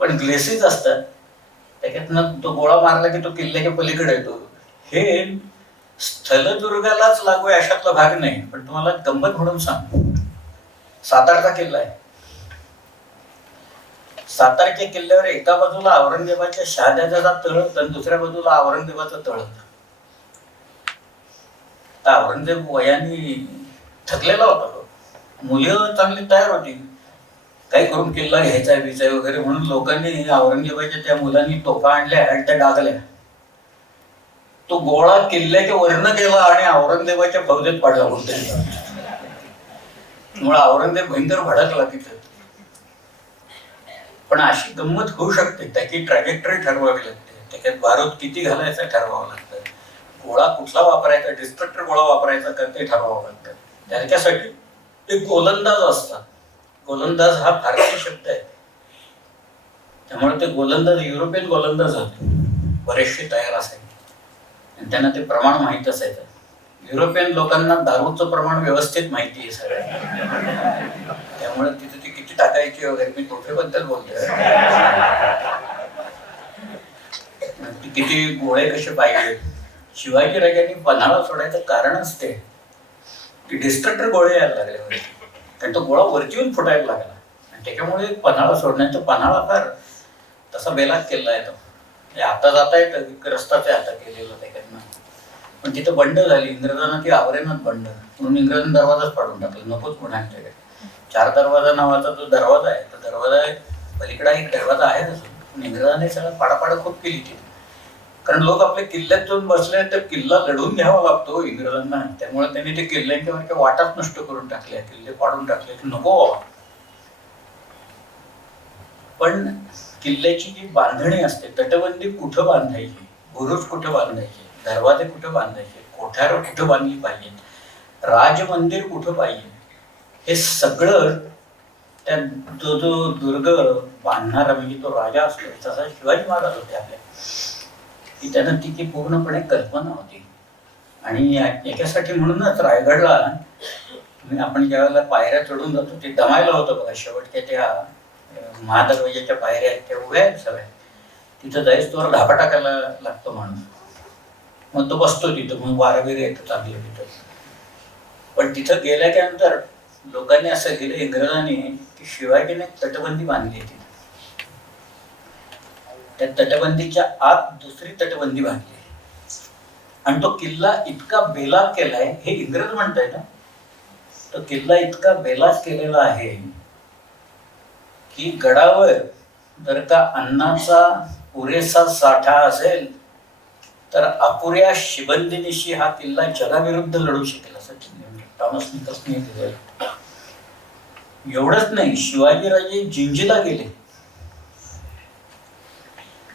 पण ग्लेसीज असतात, त्याच्यातनं तो गोळा मारला की तो किल्ल्याच्या पलीकडे येतो. हे स्थलदुर्गालाच लागू आहे अशातला भाग नाही. पण तुम्हाला गंमत म्हणून सांग, सातारचा किल्ला आहे. सातारच्या किल्ल्यावर एका बाजूला औरंगजेबाच्या शहाजाचा तळ तर दुसऱ्या बाजूला औरंगजेबाचा तळ. औरंगजेब वयाने थकलेला होता. मुलं चांगली तयार होती, काही करून किल्ला घ्यायचा आहे वगैरे म्हणून लोकांनी औरंगजेबाच्या त्या मुलांनी तोफा आणल्या आणि त्या डागल्या. तो गोळा किल्ल्याच्या वरनं गेला आणि औरंगजेबाच्या फौजेत पडला कोणतरी. त्यामुळे औरंगजेब भयंकर भडकला तिथे. पण अशी गंमत होऊ शकते, त्याची ट्रॅजेक्टरी ठरवावी लागते, त्याच्यात बारूद किती घालायचा ठरवावं लागतं, गोळा कुठला वापरायचा, डिस्ट्रक्टर गोळा वापरायचा का ते ठरवावं लागतं. त्याच्यासाठी ते गोलंदाज असतात. गोलंदाज हा फारसी शब्द आहे, त्यामुळे ते गोलंदाज युरोपियन गोलंदाज होते, बरेचसे तयार असायचे आणि त्यांना ते प्रमाण माहीत असायचं. युरोपियन लोकांना दारूचं प्रमाण व्यवस्थित माहिती आहे सगळ्या, त्यामुळे तिथे ती किती टाकायची वगैरे. मी तोफेबद्दल बोलतोय, किती गोळे कसे पाहिजे. शिवाजी राजांनी पन्हाळा सोडायचं कारणच ते की डिस्ट्रक्टर गोळे यायला लागले होते, कारण तो गोळा वरती येऊन फुटायला लागला आणि त्याच्यामुळे पन्हाळा सोडण्याचा, पन्हाळा फार तसा बेलाच केला आहे तो. आता जाता येतं, रस्ताच आहे आता केलेला त्याच्यातनं, पण तिथं बंड झाली. इंग्रजांना ती आवरेनाच बंड, म्हणून इंग्रजांनी दरवाजाच पाडून टाकला, नकोच म्हणायचं. चार दरवाजा नावाचा जो दरवाजा आहे, तो दरवाजा पलीकडा एक दरवाजा आहे तसं, पण इंग्रजांनी सगळं पाडापाड खूप केली तिथे. कारण लोक आपल्या किल्ल्यात जाऊन बसले तर किल्ला लढून घ्यावा लागतो इंग्रजांना, त्यामुळे त्यांनी ते किल्ल्यांच्या वाटाच नष्ट करून टाकल्या, किल्ले पाडून टाकले की नको व्हावा. पण किल्ल्याची जी बांधणी असते, तटबंदी कुठं बांधायची, बुरुज कुठं बांधायचे, दरवाजे कुठं बांधायचे, कोठारं कुठं बांधली पाहिजेत, राजमंदिर कुठं पाहिजे, हे सगळं त्या जो दुर्ग बांधणारा म्हणजे तो राजा असतो, तसा शिवाजी महाराज होते आपल्या, की त्यांना तिची पूर्णपणे कल्पना होती. आणि याच्यासाठी म्हणूनच रायगडला आपण ज्या वेळेला पायऱ्या चढून जातो ते दमायला होतं बघा. शेवटच्या त्या महादरवाज्याच्या पायऱ्या आहेत त्या उभ्या आहेत सगळ्या, तिथं जायच तोवर धापा टाकायला लागतो माणूस, मग तो बसतो तिथं, मग वारं येतं चांगलं तिथं. पण तिथं गेल्याच्या नंतर लोकांनी असं लिहिलं इंग्रजांनी की शिवाजीने तटबंदी बांधली आहे तिथे, त्या तटबंदीच्या आत दुसरी तटबंदी बांधली आणि तो किल्ला इतका बेलाग केलाय, हे इंग्रज म्हणताय ना, तो किल्ला इतका बेलाग केलेला आहे की गडावर जर का अन्नाचा पुरेसा साठा असेल तर अपुऱ्या शिबंदीनिशी हा किल्ला जगाविरुद्ध लढू शकेल असं टॉमस निकल्सने दिलं. एवढंच नाही, शिवाजीराजे जिंजीला गेले.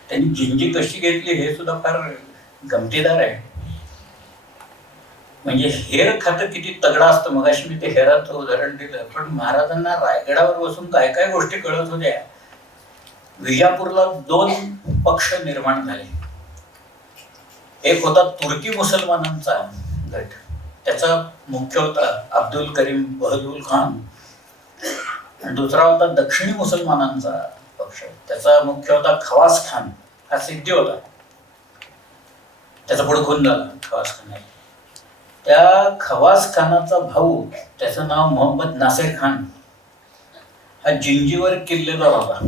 त्यांनी जिंजी कशी घेतली हे सुद्धा फार गमतीदार आहे. म्हणजे हेर खातं किती तगडा असतं, मगाशी मी ते हेराचं उदाहरण दिलं, पण महाराजांना रायगडावर बसून काय काय गोष्टी कळत होत्या. विजापूरला 2 पक्ष निर्माण झाले. एक होता तुर्की मुसलमानांचा गट, त्याचा मुख्य होता अब्दुल करीम बहदूल खान, आणि दुसरा होता दक्षिणी मुसलमानांचा पक्ष, त्याचा मुख्य होता खवास खान, हा सिद्धी होता, त्याचा पुढे खून झाला खवास खान. त्या खवास खानाचा भाऊ, त्याचं नाव मोहम्मद नासिर खान, हा जिंजीवर किल्लेदार होता.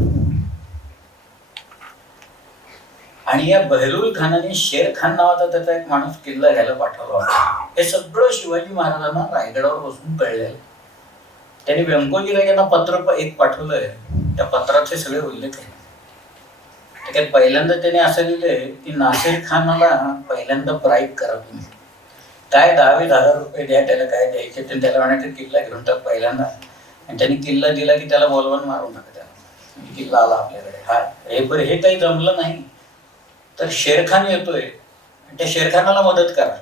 आणि या बहलूल खानाने शेर खान नावाचा त्याचा एक माणूस किल्ला घ्यायला पाठवला होता. हे सगळं शिवाजी महाराजांना रायगडावर बसून कळलेलं. त्यांनी व्यंकोजीराजांना पत्र एक पाठवलंय, त्या पत्राचे सगळे उल्लेख आहेत. त्याच्यात पहिल्यांदा त्याने असं लिहिलंय की नासिर खानाला पहिल्यांदा ब्राईब करा तुम्ही, काय 10,000 रुपये द्या, त्याला काय द्यायचे ते, त्याला म्हणायचं किल्ला घेऊन टाक पहिल्यांदा, आणि त्यांनी किल्ला दिला की त्याला बोलवून मारून टाका, त्याला किल्ला आला आपल्याकडे. हा हे काही जमलं नाही तर शेरखान येतोय, आणि त्या शेरखानाला मदत करा.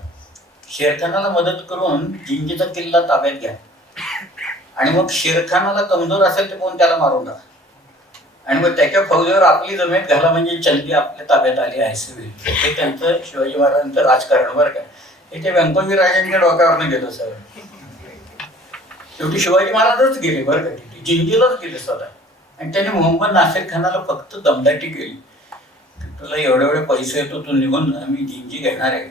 शेरखानाला मदत करून जिंजीचा किल्ला ताब्यात घ्या, आणि मग शेरखानाला कमजोर असेल तर कोण त्याला मारून टाका, आणि मग त्याच्या फौजेवर आपली जमेत घाला, म्हणजे चलती आपल्या ताब्यात आली आहे सिव्हिल. हे त्यांचं शिवाजी महाराजांचं राजकारण बरं का. हे ते व्यंकोजी राजांच्या डोक्यावरनं गेलं सगळं. शेवटी शिवाजी महाराजच गेले बरं का, तिथे जिंजीलाच गेले स्वतः. आणि त्याने मोहम्मद नासिर खानाला फक्त दमदाटी केली, तुला एवढे पैसे येतो, तू निघून, मी जिंजी घेणार आहे,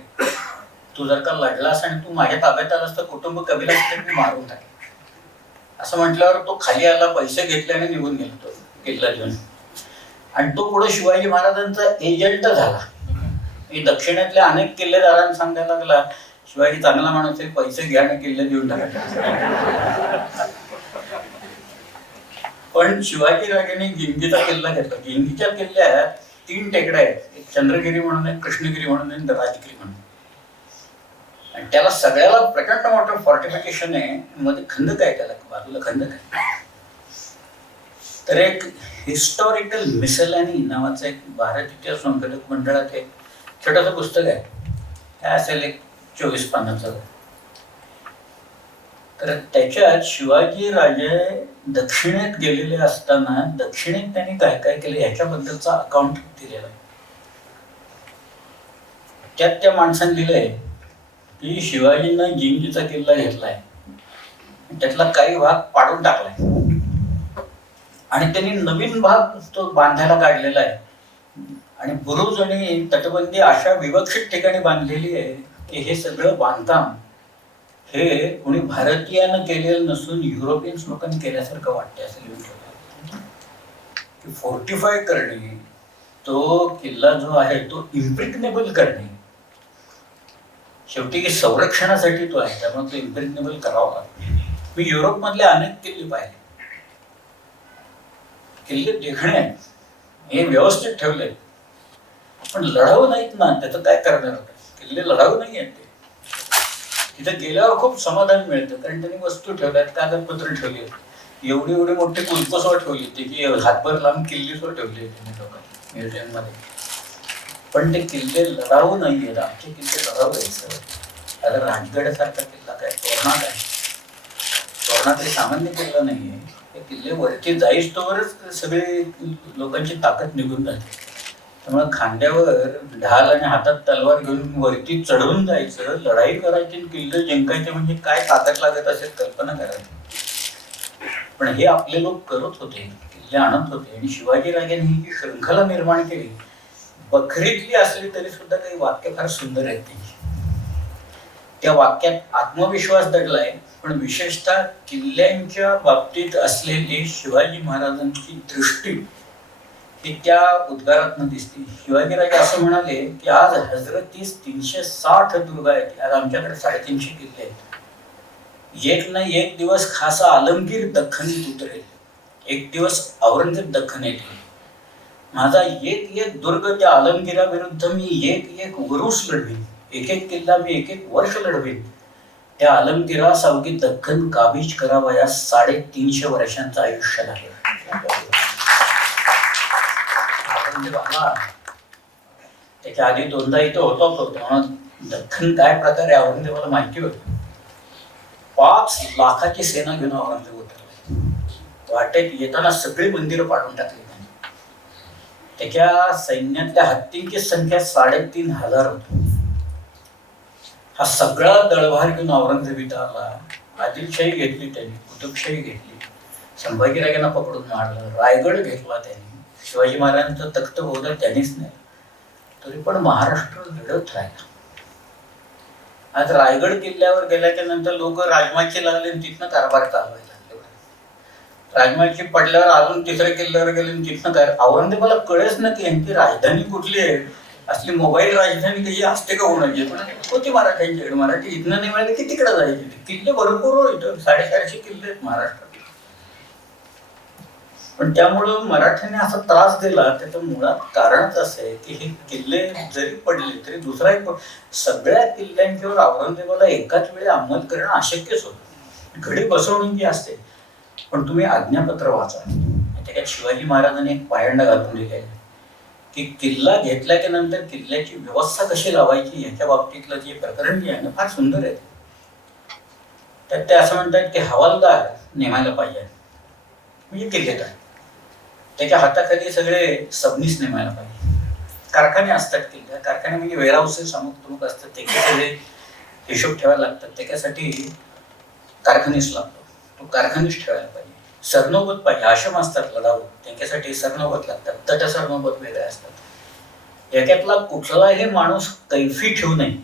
तू जर का लढलास आणि तू माझ्या ताब्यात आलास तर कुटुंब कबीला मी मारून टाकेल, असं म्हटल्यावर तो खाली आला, पैसे घेतले आणि निघून गेला तो किल्ला घेऊन. आणि तो पुढे शिवाजी महाराजांचा एजंट झाला. मी दक्षिणेतल्या अनेक किल्लेदारांना सांगायला लागला, शिवाजी चांगला माणूस आहे, पैसे घ्या आणि किल्ले देऊन टाका. पण शिवाजी राजाने जिंजीचा किल्ला घेतला. जिंजीच्या किल्ल्यात 3 टेकड्या आहेत, एक चंद्रगिरी म्हणून आहे, कृष्णगिरी म्हणून आहे, राजगिरी म्हणून. आणि त्याला सगळ्याला प्रचंड मोठं फॉर्टिफिकेशन आहे, मध्ये खंदक आहे, त्याला बाजूला खंदक आहे. तर एक हिस्टॉरिकल मिसलॅनी नावाचं एक भारत इतिहास संशोधक मंडळात एक छोटंसं पुस्तक आहे, काय असेल एक 24 पानाचं. तर त्याच्यात शिवाजी राजे दक्षिणेत गेलेले असताना दक्षिणेत त्यांनी काय काय केलं ह्याच्याबद्दलचा अकाउंट दिलेला आहे. त्यात त्या माणसाने लिहिलंय की शिवाजींना जिंजीचा किल्ला घेतलाय, त्यातला काही भाग पाडून टाकलाय आणि त्यांनी नवीन भाग तो बांधायला काढलेला आहे, आणि बुरुज आणि तटबंदी अशा विवक्षित ठिकाणी बांधलेली आहे की हे सगळं बांधकाम हे कोणी भारतीयानं केलेलं नसून युरोपियन्स लोकांनी केल्यासारखं वाटते असं लिहून ठेवलं. की फोर्टिफाय करणे, तो किल्ला जो आहे तो इम्प्रिग्नेबल करणे, शेवटी संरक्षणासाठी तो आहे, त्यामुळे तो इम्प्रिग्नेबल करावा लागतो. मी युरोपमधले अनेक किल्ले पाहिले, किल्ले देखणे आहेत, हे व्यवस्थित ठेवले, पण लढाऊ नाहीत ना, त्याचं काय करणार होतं? किल्ले लढाऊ नाही आहेत ते. तिथे गेल्यावर खूप समाधान मिळतं, कारण त्यांनी वस्तू ठेवल्यात, कागदपत्र ठेवली आहेत, एवढी एवढी मोठी कुलपसवर ठेवली होती की हातभर लांब किल्लीसवर ठेवली त्यांनी लोकांनी म्युझियममध्ये. पण ते किल्ले लढाऊ नाही आहेत, आमचे किल्ले लढाऊ आहेत. आता राजगडसारखा किल्ला काय, तोरणा काय, तोरणा काही सामान्य किल्ला नाही आहे. ते किल्ले वरती जाईस तोवरच सगळे लोकांची ताकद निघून जाते. त्यामुळे खांद्यावर ढाल आणि हातात तलवार घेऊन वरती चढवून जायचं, लढाई करायची, किल्ले जिंकायचे, म्हणजे काय ताकद लागत असेल कल्पना करायची. पण हे आपले लोक करत होते, किल्ले आणत होते. आणि शिवाजीराजांनी ही शृंखला निर्माण केली, बखरीतली असली तरी सुद्धा काही वाक्य फार सुंदर आहेत त्यांची. त्या वाक्यात आत्मविश्वास दडलाय, पण विशेषतः किल्ल्यांच्या बाबतीत असलेली शिवाजी महाराजांची दृष्टी ही त्या उद्गारातनं दिसते. शिवाजीराजे असं म्हणाले की आज हजरतीस 360 दुर्ग आहेत, आज आमच्याकडे 350 किल्ले आहेत. एक ना एक दिवस खासा आलमगीर दख्खनीत उतरेल, एक दिवस औरंगजेब दख्खन येतील. माझा एक एक दुर्ग त्या आलमगिराविरुद्ध मी एक एक वरुष लढवीन, एक एक किल्ला मी एक एक वर्ष लढवीन. त्या आलमगिरास अवघी दख्खन काबीज करावयास 350 वर्षांचं आयुष्य लागेल. औरंगजेब आला, त्याच्या आधी दोनदा इथं होता तो, तेव्हा दख्खन काय प्रकारे औरंगजेबाला माहिती होती. 5 लाखाची सेना घेऊन औरंगजेब उतरला. वाटेत येताना सगळी मंदिरं पाडून टाकली त्यांनी. त्याच्या सैन्यातल्या हत्तींची संख्या 3500 होती. हा सगळा दळभार घेऊन औरंगजेब इथं आला. आदिलशाही घेतली त्यांनी, कुतुबशाही घेतली, संभाजीराजांना पकडून मारलं, रायगड घेतला त्यांनी, शिवाजी महाराजांचं तख्त होतं त्यांनीच नाही. तरी पण महाराष्ट्र लढत राहिला. आज रायगड किल्ल्यावर गेल्याच्या नंतर लोक राजमाची लागले, तिथनं कारभार चालवायला लागले. राजमाची पडल्यावर अजून तिसऱ्या किल्ल्यावर गेले, तिथनं काय. औरंगजेबाला कळेच ना की यांची राजधानी कुठली आहे. असली मोबाईल राजधानी कशी असते का होण्याची, पण होती मराठ्यांच्याकडे. मराठी इथनं नाही मिळाले की तिकडे जायचे. किल्ले भरपूर इथं 450 किल्ले आहेत महाराष्ट्रात. पण त्यामुळं मराठ्याने असा त्रास दिला, त्याचं मुळात कारणच असं आहे की हे किल्ले जरी पडले तरी दुसरा एक, सगळ्या किल्ल्यांच्यावर औरंगजेबाला एकाच वेळी अंमल करणं अशक्यच होतं. घडी बसवणुकी असते. पण तुम्ही आज्ञापत्र वाचा, त्याच्यात शिवाजी महाराजांनी एक पायंडा घालून दिलेला आहे की किल्ला घेतल्याच्या नंतर किल्ल्याची व्यवस्था कशी लावायची याच्या बाबतीतलं जे प्रकरण जे आहे ना, फार सुंदर आहे. त्यात ते असं म्हणतात की हवालदार नेमायला पाहिजे, म्हणजे किल्लेदार. त्याच्या हाताखाली सगळे सबनीस नेमायला पाहिजे. कारखाने असतात किल्ल्या, कारखाने म्हणजे वेअरहाऊसेस अमुक तमुक असतात, त्याचे सगळे हिशोब ठेवायला लागतात. त्याच्यासाठी कारखानीस लागतो, तो कारखानीस ठेवायला पाहिजे. सरनोबत पाहिजे, आश्रम असतात लढाऊ, त्यांच्यासाठी सरनोबत लागतात, तट सरनोबत वेगळे असतात. याच्यातला कुठलाही माणूस कैफी ठेवू नये.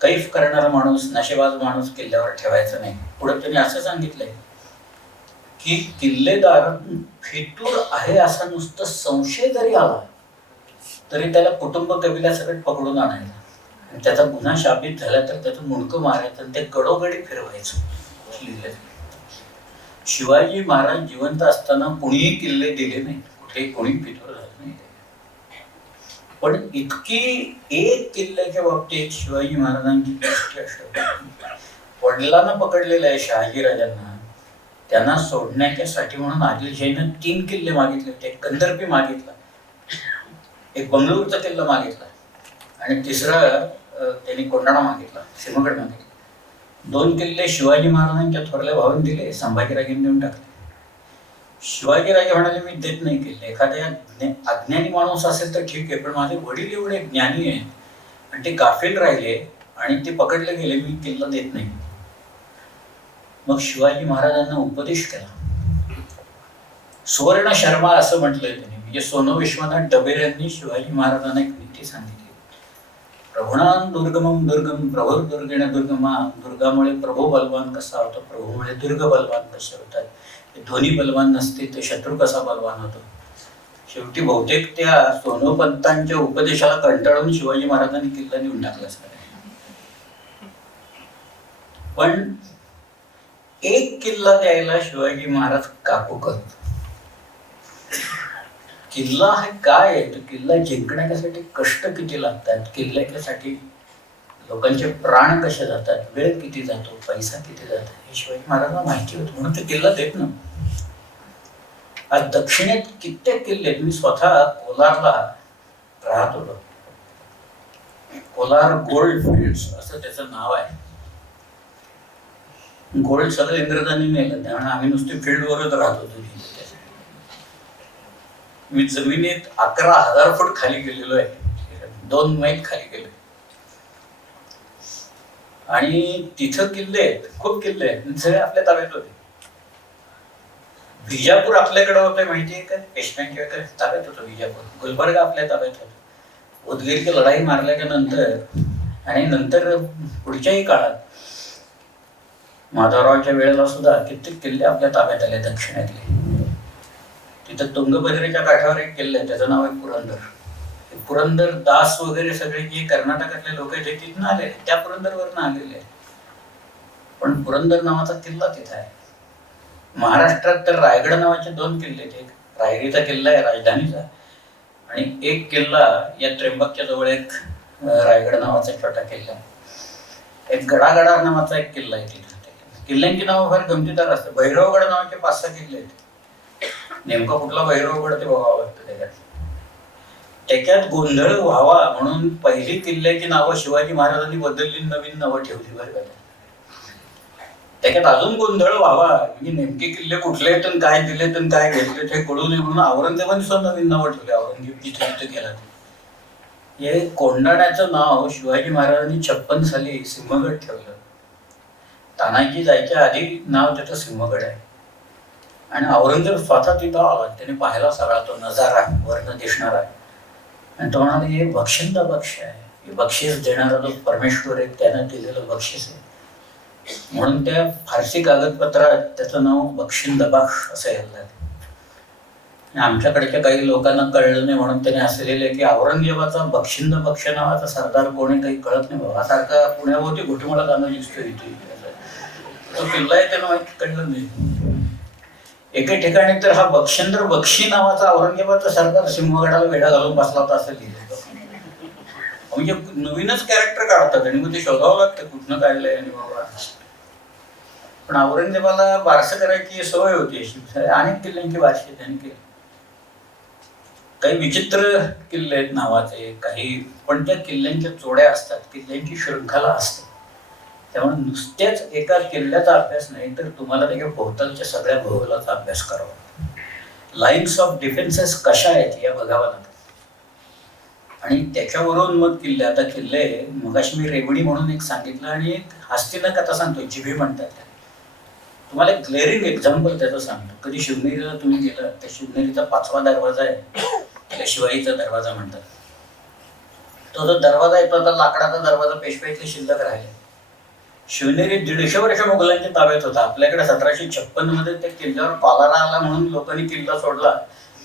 कैफ करणारा माणूस, नशेबाज माणूस किल्ल्यावर ठेवायचा नाही. पुढे त्यांनी असं सांगितलंय की किल्लेदार फितूर आहे असा नुसतं संशय जरी आला तरी त्याला कुटुंब कबिल्यासकट पकडून आणायचं, आणि त्याचा गुन्हा शापित झाला तर त्याचं मुंडकं मारायचं आणि ते गडोगडी फिरवायचं. शिवाजी महाराज जिवंत असताना कुणीही किल्ले दिले नाही, कुठेही कोणी फितूर झालं नाही. पण इतकी एक किल्ल्याच्या बाबतीत शिवाजी महाराजांची दृष्टी असते. वडिलांना पकडलेलं आहे शहाजीराजांना, त्यांना सोडण्याच्यासाठी म्हणून आदिलशाहीनं 3 किल्ले मागितले होते. एक कंदर्पी मागितला, एक बंगळूरचा किल्ला मागितला, आणि तिसरा त्यांनी कोंडाणा मागितला, सिंहगड मागितला. 2 किल्ले शिवाजी महाराजांच्या थोरल्या भावाने दिले, संभाजीराजांनी देऊन टाकले. शिवाजीराजे म्हणाले मी देत नाही किल्ले. एखाद्या अज्ञानी माणूस असेल तर ठीक आहे, पण माझे वडील एवढे ज्ञानी आहेत आणि ते गाफील राहिले आणि ते पकडले गेले, मी किल्ला देत नाही. मग शिवाजी महाराजांना उपदेश केला. सुवर्ण शर्मा असं म्हटलंय त्यांनी, म्हणजे सोनो विश्वनाथ डबेर यांनी शिवाजी महाराजांना एक नीती सांगितली. प्रभुणान दुर्गमम दुर्गम प्रभुर दुर्गेण दुर्गमा. दुर्गामुळे प्रभू बलवान कसा होतो, प्रभूमुळे दुर्ग बलवान कसे होतात. दोन्ही बलवान नसते तर शत्रू कसा बलवान होतो. शेवटी बहुतेक त्या सोनोपंतांच्या उपदेशाला कंटाळून शिवाजी महाराजांनी किल्ला देऊन टाकला. पण एक किल्ला द्यायला शिवाजी महाराज काकू करत. किल्ला हे काय आहे, तर किल्ला जिंकण्यासाठी कष्ट किती लागतात, किल्ल्यासाठी लोकांचे प्राण कसे जातात, वेळ किती जातो, पैसा किती जातो, हे शिवाजी महाराजांना माहिती होतं, म्हणून ते किल्ला देत ना. आज दक्षिणेत कित्येक किल्ले, मी स्वतः कोलारला राहत होतो. कोलार गोल्ड फील्ड्स असं त्याचं नाव आहे. गोल्ड सगळं इंग्रजांनी नेलं, त्यामुळे आम्ही नुसते फील्डवरच राहत होतो. मी जमिनीत 11,000 फूट खाली गेलेलो आहे, 2 मैल खाली गेलो. आणि तिथं किल्ले आहेत, खूप किल्ले आहेत, सगळे आपल्या ताब्यात होते. विजापूर आपल्याकडे होते माहितीये का, पेशव्यांच्या ताब्यात होतं विजापूर. गुलबर्गा आपल्या ताब्यात होतं. उदगीरची लढाई मारल्याच्या नंतर आणि नंतर पुढच्याही काळात माधवरावच्या वेळेला सुद्धा कित्येक किल्ले आपल्या ताब्यात आले दक्षिणेतले. तिथं तुंगभद्रेच्या काठावर एक किल्ला आहे, त्याचं नाव आहे पुरंदर. पुरंदर दास वगैरे सगळे जे कर्नाटकातले लोक आहेत ते तिथनं आलेले, त्या पुरंदरवरनं आलेले. पण पुरंदर नावाचा किल्ला तिथं आहे. महाराष्ट्रात तर रायगड नावाचे 2 किल्ले आहेत. एक रायगडचा किल्ला आहे राजधानीचा, आणि एक किल्ला या त्र्यंबकच्या जवळ एक रायगड नावाचा छोटा किल्ला आहे. एक गडागडा नावाचा एक किल्ला आहे तिथं. किल्ल्यांची नावं फार गमतीदार असतात. भैरवगड नावाचे 5-6 किल्ले आहेत. नेमका कुठला भैरवगड ते बघावं लागतं. त्याच्यात गोंधळ व्हावा म्हणून पहिली किल्ल्याची नावं शिवाजी महाराजांनी बदलली, नवीन नावं ठेवली. बरं का, त्याच्यात अजून गोंधळ व्हावा म्हणजे नेमके किल्ले कुठले आहेत, काय दिले तर काय घेतले ते कळू नये म्हणून औरंगजेबाने सुद्धा नवीन नावं ठेवले. औरंगजेब जिथे जिथे केला हे कोंढाण्याचं नाव शिवाजी महाराजांनी 56 साली सिंहगड ठेवलं. तानाजी जायच्या आधी नाव त्याचं सिंहगड आहे. आणि औरंगजेब स्वतः तिथं आला, त्याने पाहिला सगळा तो नजारा वर्ण दिसणारा आहे. आणि तो म्हणाला हे बक्षिंदा बक्ष आहे, हे बक्षीस देणारा जो परमेश्वर आहे त्यानं दिलेलं बक्षीस आहे. म्हणून त्या फारसी कागदपत्रात त्याचं नाव बक्षिंदबाक्ष असं यायला लागलं. आमच्याकडच्या काही लोकांना कळलं नाही म्हणून त्याने असं लिहिलं की औरंगजेबाचा बक्षिंदबक्ष नावाचा सरदार कोणी काही कळत नाही बाबा, सारखा पुण्याभोवती घुटमळा जाणं दिसतो इथे. तो किल्ला आहे त्यानं माहिती कळलं नाही. एके ठिकाणी तर हा बक्षेंद्र बक्षी नावाचा औरंगजेबाचा सरदार सिंहगडाला वेढा घालून बसला होता असं लिहिलं. म्हणजे नवीनच कॅरेक्टर काढतात आणि मग ते शोधावं लागतं कुठनं काढलंय. आणि बाबा पण औरंगजेबाला बारसं करायची सवय होती अशी, अनेक किल्ल्यांची बारशी त्यांनी केली. काही विचित्र किल्ले आहेत नावाचे काही, पण त्या किल्ल्यांच्या जोड्या असतात, किल्ल्यांची शृंखला असते. त्यामुळे नुसत्याच एका किल्ल्याचा अभ्यास नाही तर तुम्हाला त्याच्या भोवतालच्या सगळ्या भूगोलाचा अभ्यास करावा. लाईन्स ऑफ डिफेन्सेस कशा आहेत या बघावं लागतं. आणि त्याच्यावरून मग किल्ले, आता किल्ले मगाशी मी रेवणी म्हणून एक सांगितलं आणि एक हस्तिनाक आता सांगतो, जिभी म्हणतात. तुम्हाला एक ग्लेअरिंग एक्झाम्पल त्याचं सांगतो. कधी शिवनेरीला तुम्ही गेला त्या शिवनेरीचा 5वा दरवाजा आहे, त्याला शिवाईचा दरवाजा म्हणतात. तो जो दरवाजा आहे तो आता लाकडाचा दरवाजा पेशव्यातले शिल्लक राहिले. शिवनेरी 150 वर्ष मुघलांच्या ताब्यात होता. आपल्याकडे 1756 मध्ये त्या किल्ल्यावर पालारा आला म्हणून लोकांनी किल्ला सोडला.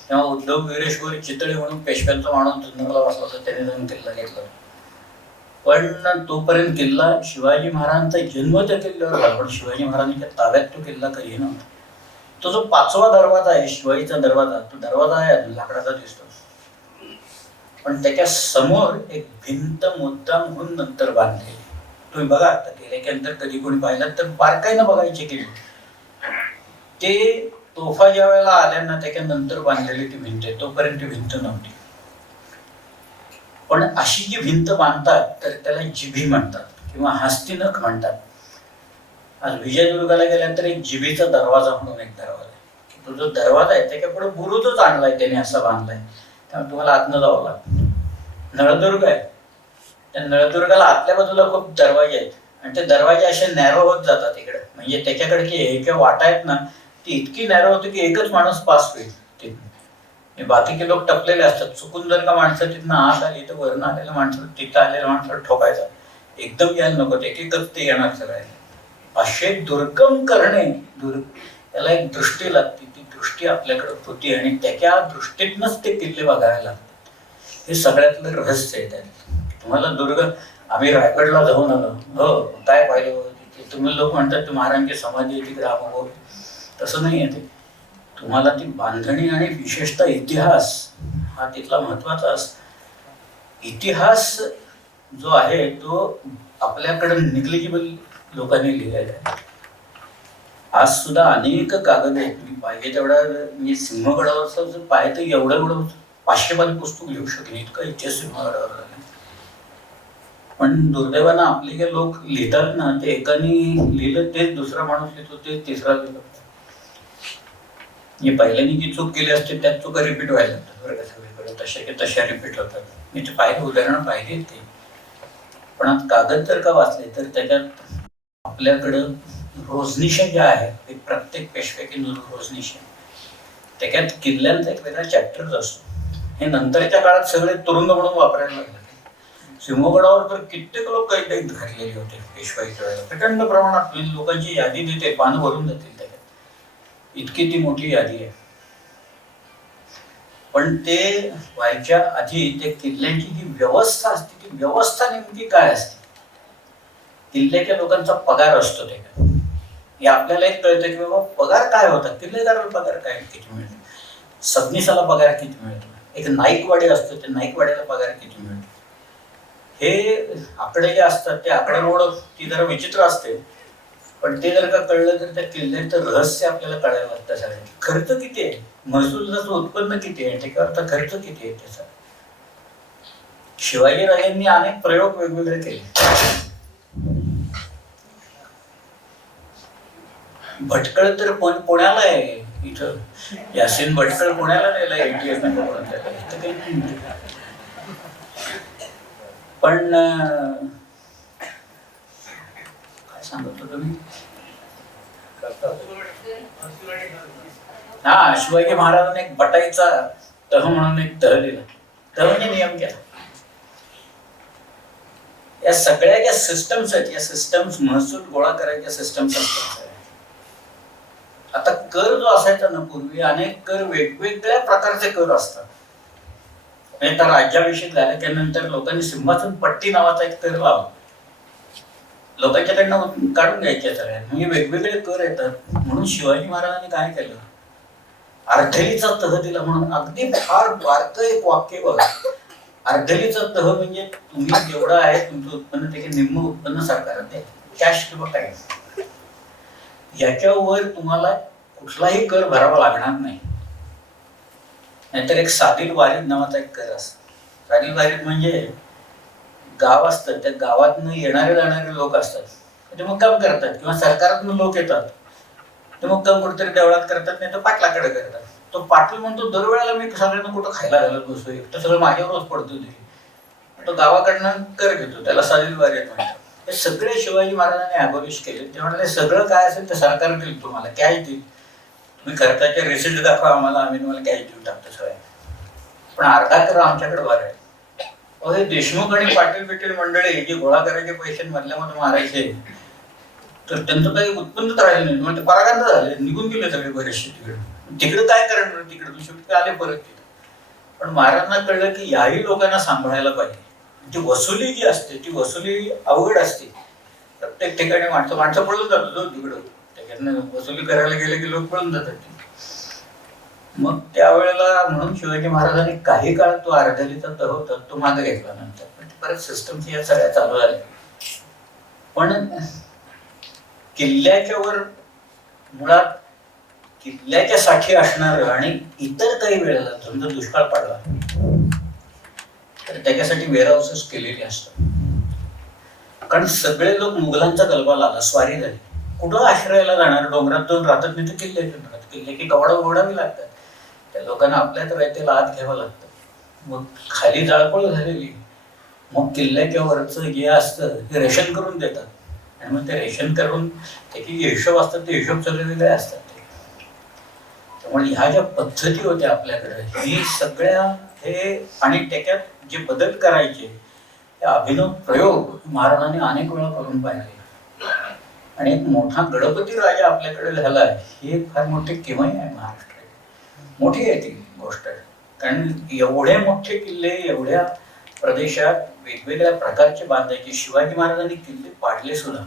तेव्हा उद्धव वीरेश्वर चितळे म्हणून पेशव्यांचा माणूस जुन्नरला बसला होता, त्याने जाऊन किल्ला घेतला. पण तोपर्यंत किल्ला शिवाजी महाराजांचा जन्म त्या किल्ल्यावर झाला, पण शिवाजी महाराजांच्या ताब्यात तो किल्ला कधी नव्हता. तो जो 5वा दरवाजा आहे शिवाईचा दरवाजा, तो दरवाजा आहे लाकडाचा दिसतो, पण त्याच्या समोर एक भिंत मुद्दामहून नंतर बांधलेली. तुम्ही बघा आता गेल्यानंतर कधी कोणी पाहिलं तर बारकाईनं बघायची की ते तोफा ज्या वेळेला आल्या ना त्याच्यानंतर बांधलेली ती भिंत आहे, तोपर्यंत ती भिंत नव्हती. पण अशी जी भिंत बांधतात तर त्याला जिभी म्हणतात किंवा हस्तिनक म्हणतात. आज विजयदुर्गाला गेल्या तर एक जिभीचा दरवाजा म्हणून एक दरवाजा आहे. तो जो दरवाजा आहे त्याच्यापुढे बुरुजच आणलाय त्याने, असा बांधलाय. त्यामुळे तुम्हाला आतनं जावं लागतं. नळदुर्ग आहे, त्या नळदुर्गाला आतल्या बाजूला खूप दरवाजे आहेत आणि ते दरवाजे असे नॅरो होत जातात इकडे. म्हणजे त्याच्याकडची हे वाटा आहेत ना ती इतकी नॅरो होती की एकच माणूस पास होईल तिथून. बाकीचे लोक टपलेले असतात. चुकून जर का माणसं तिथनं आत आली तर वरून आलेल्या माणसं तिथं आलेल्या माणसाला ठोकायचा. एकदम यायला नको, एक एकच ते येणार सगळ्याला. असे दुर्गम करणे त्याला एक दृष्टी लागते. ती दृष्टी आपल्याकडे होती आणि त्याच्या दृष्टीतनंच ते किल्ले बघायला लागतात. हे सगळ्यातलं रहस्य आहे त्यात. तुम्हाला दुर्ग, आम्ही रायगडला जाऊन आलो, हो काय पाहिलं तुम्ही लोक म्हणतात महाराजांची समाधी आहे तिकडे अनुभव, तसं नाही आहे ते. तुम्हाला ती बांधणी आणि विशेषतः इतिहास हा तिथला महत्वाचा असतो. इतिहास जो आहे तो आपल्याकडे निग्लिजिबल लोकांनी लिहिलेला आहे. आज सुद्धा अनेक कागद आहेत. मी पाहिजे तेवढा मी सिंहगडावरचं जर पाहिजे तर एवढं 500 पानी पुस्तक लिहू शकेन इतकं इतिहास सिंहगडावर झाला. पण दुर्दैवानं आपले जे लोक लिहितात ना ते एकाने लिहिलं तेच दुसरा माणूस लिहितो तेच तिसरा लिहितो. मी पहिल्याने जी चूक केली असते त्याच चुका रिपीट व्हायला लागतात बरं का सगळीकडे. तशा रिपीट होतात. मी ते पाहिजे उदाहरणं पाहिजे ते. पण आज कागद जर का वाचले तर त्याच्यात आपल्याकडं रोजनिशा ज्या आहेत ते प्रत्येक पेशव्याची रोजनिशा त्याच्यात किल्ल्यांचा एक वेगळा चॅप्टरच असतो. हे नंतरच्या काळात सगळे तुरुंग म्हणून वापरायला लागले. सिंहगडावर तर कित्येक लोक कैद घातलेले होते पेशवाईच्या वेळेला. प्रचंड प्रमाणात लोकांची यादी देते, पानं भरून जातील त्याच्यात. इतकी ती मोठी यादी आहे. पण ते व्हायच्या आधी ते किल्ल्यांची जी व्यवस्था असते ती व्यवस्था नेमकी काय असते. किल्ल्याच्या लोकांचा पगार असतो त्याच्यात. हे आपल्याला एक कळतं की बाबा पगार काय होता, किल्लेदाराला पगार काय किती मिळतो, सबनीसाला पगार किती मिळतो, एक नाईकवाडी असतो त्या नाईकवाड्याला पगार किती मिळतो. हे आकडे जे असतात ते आकडेमोड ती जरा विचित्र असते. पण ते जर का कळलं तर त्या किल्ल्याचं रहस्य आपल्याला कळायला लागतं. सगळ्यांनी खर्च किती आहे, महसूलाचं उत्पन्न किती आहे, त्याच्यावरचा खर्च किती आहे त्याचा. शिवाजी राजांनी अनेक प्रयोग वेगवेगळे केले. भटकळ तर पुण्याला आहे. इथं यासीन भटकळ पुण्याला नेला ATM. पण काय सांगतो तुम्ही. हा शिवाजी महाराजांनी एक बटाईचा तह म्हणून एक तह दिला. तह म्हणजे नियम केला. या सगळ्या ज्या सिस्टम्स आहेत या सिस्टम्स महसूल गोळा करायच्या सिस्टम्स असतात. आता कर जो असायचा ना पूर्वी अनेक कर वेगवेगळ्या प्रकारचे कर असतात. म्हणजे राज्याभिषेक झाला त्यानंतर लोकांनी सिंहासन पट्टी नावाचा एक कर लावला. लोकांच्याकडनं काढून घ्यायचे सगळ्या. म्हणजे वेगवेगळे कर येतात. म्हणून शिवाजी महाराजांनी काय केलं, अर्धलीचा तह दिला. म्हणून अगदी फार बारकं एक वाक्य बघा. अर्धलीचा तह म्हणजे तुम्ही जेवढं आहे तुमचं उत्पन्न त्याचे निम्म उत्पन्न सरकारला द्या, कॅश किंवा काय. याच्यावर तुम्हाला कुठलाही कर भरावा लागणार नाही. नाहीतर एक साधील वारीद नावाचा एक कर असतो. साधील वारीद म्हणजे गाव असतं, त्या गावातनं येणारे जाणारे लोक असतात. ते मुक्काम करतात किंवा सरकारातून लोक येतात. ते मुक्काम कुठेतरी देवळात करतात, नाही तर पाटलाकडे करतात. तो पाटील म्हणतो दरवेळेला मी सगळ्यांना कुठं खायला घालत बसतोय, तर सगळं माझ्यावरच पडतो. तो गावाकडनं कर घेतो, त्याला साधील वारीद म्हणतात. हे सगळे शिवाजी महाराजांनी अबॉलिश केले. ते म्हणाले सगळं काय असेल ते सरकार देईल, तुम्हाला कॅश देईल, तुम्ही खर्चाचे रिसिप्ट दाखवा आम्हाला, आम्ही तुम्हाला कॅश देऊन टाकतो सगळ्या. पण अर्धा कर आमच्याकडे बरं आहे. हे देशमुख आणि पाटील बिटील मंडळी जे गोळा करायचे पैसे मधल्यामध्ये मारायचे, तर त्यांचं काही उत्पन्नच राहिलं नाही. म्हणजे पराकांत झाले, निघून गेले सगळे बरेचसे तिकडे. तिकडे काय करणार, तिकडे शेवटी आले परत तिथे. पण महाराजांना कळलं की याही लोकांना सांभाळायला पाहिजे. ती वसुली जी असते ती वसुली अवघड असते. प्रत्येक ठिकाणी माणसं पळून जातात जो तिकडं. त्याच्यातनं वसुली करायला गेले की लोक पळून जातात. मग त्यावेळेला म्हणून शिवाजी महाराजांनी काही काळ तो अर्धलीचा तह होता तो मागे घेतला. नंतर परत सिस्टम या सगळ्या चालू झाल्या. पण किल्ल्याच्या वर मुळात किल्ल्याच्या साठी असणार आणि इतर काही वेळेला समजा दुष्काळ पडला तर त्याच्यासाठी वेअरहाऊसेस केलेले असतात. कारण सगळे लोक मुघलांचा गलबाला आला, स्वारी झाली. कुठं आश्रयाला जाणार, डोंगरात जाऊन राहतात, नाही तर किल्ल्यातून राहतात. किल्ले की कवाडं उघडावी लागतात. त्या लोकांना आपल्याच रयतेला आत घ्यावं लागतं. मग खाली जाळपोळ झालेली. मग किल्ल्याच्या वरचं जे असतं ते रेशन करून देतात. आणि मग ते रेशन करून त्याचे जे हिशोब असतात ते हिशोब सगळे वेगळे असतात. त्यामुळे ह्या ज्या पद्धती होत्या आपल्याकडे ही सगळ्या हे आणि त्याच्यात जे बदल करायचे हे अभिनव प्रयोग महाराजांनी अनेक वेळा करून पाहिले. आणि एक मोठा गणपती राजा आपल्याकडे झाला आहे ही एक फार मोठी किमया आहे महाराष्ट्रात. मोठी आहे ती गोष्ट. कारण एवढे मोठे किल्ले एवढ्या प्रदेशात वेगवेगळ्या प्रकारचे बांधायचे. शिवाजी महाराजांनी किल्ले पाडले सुद्धा.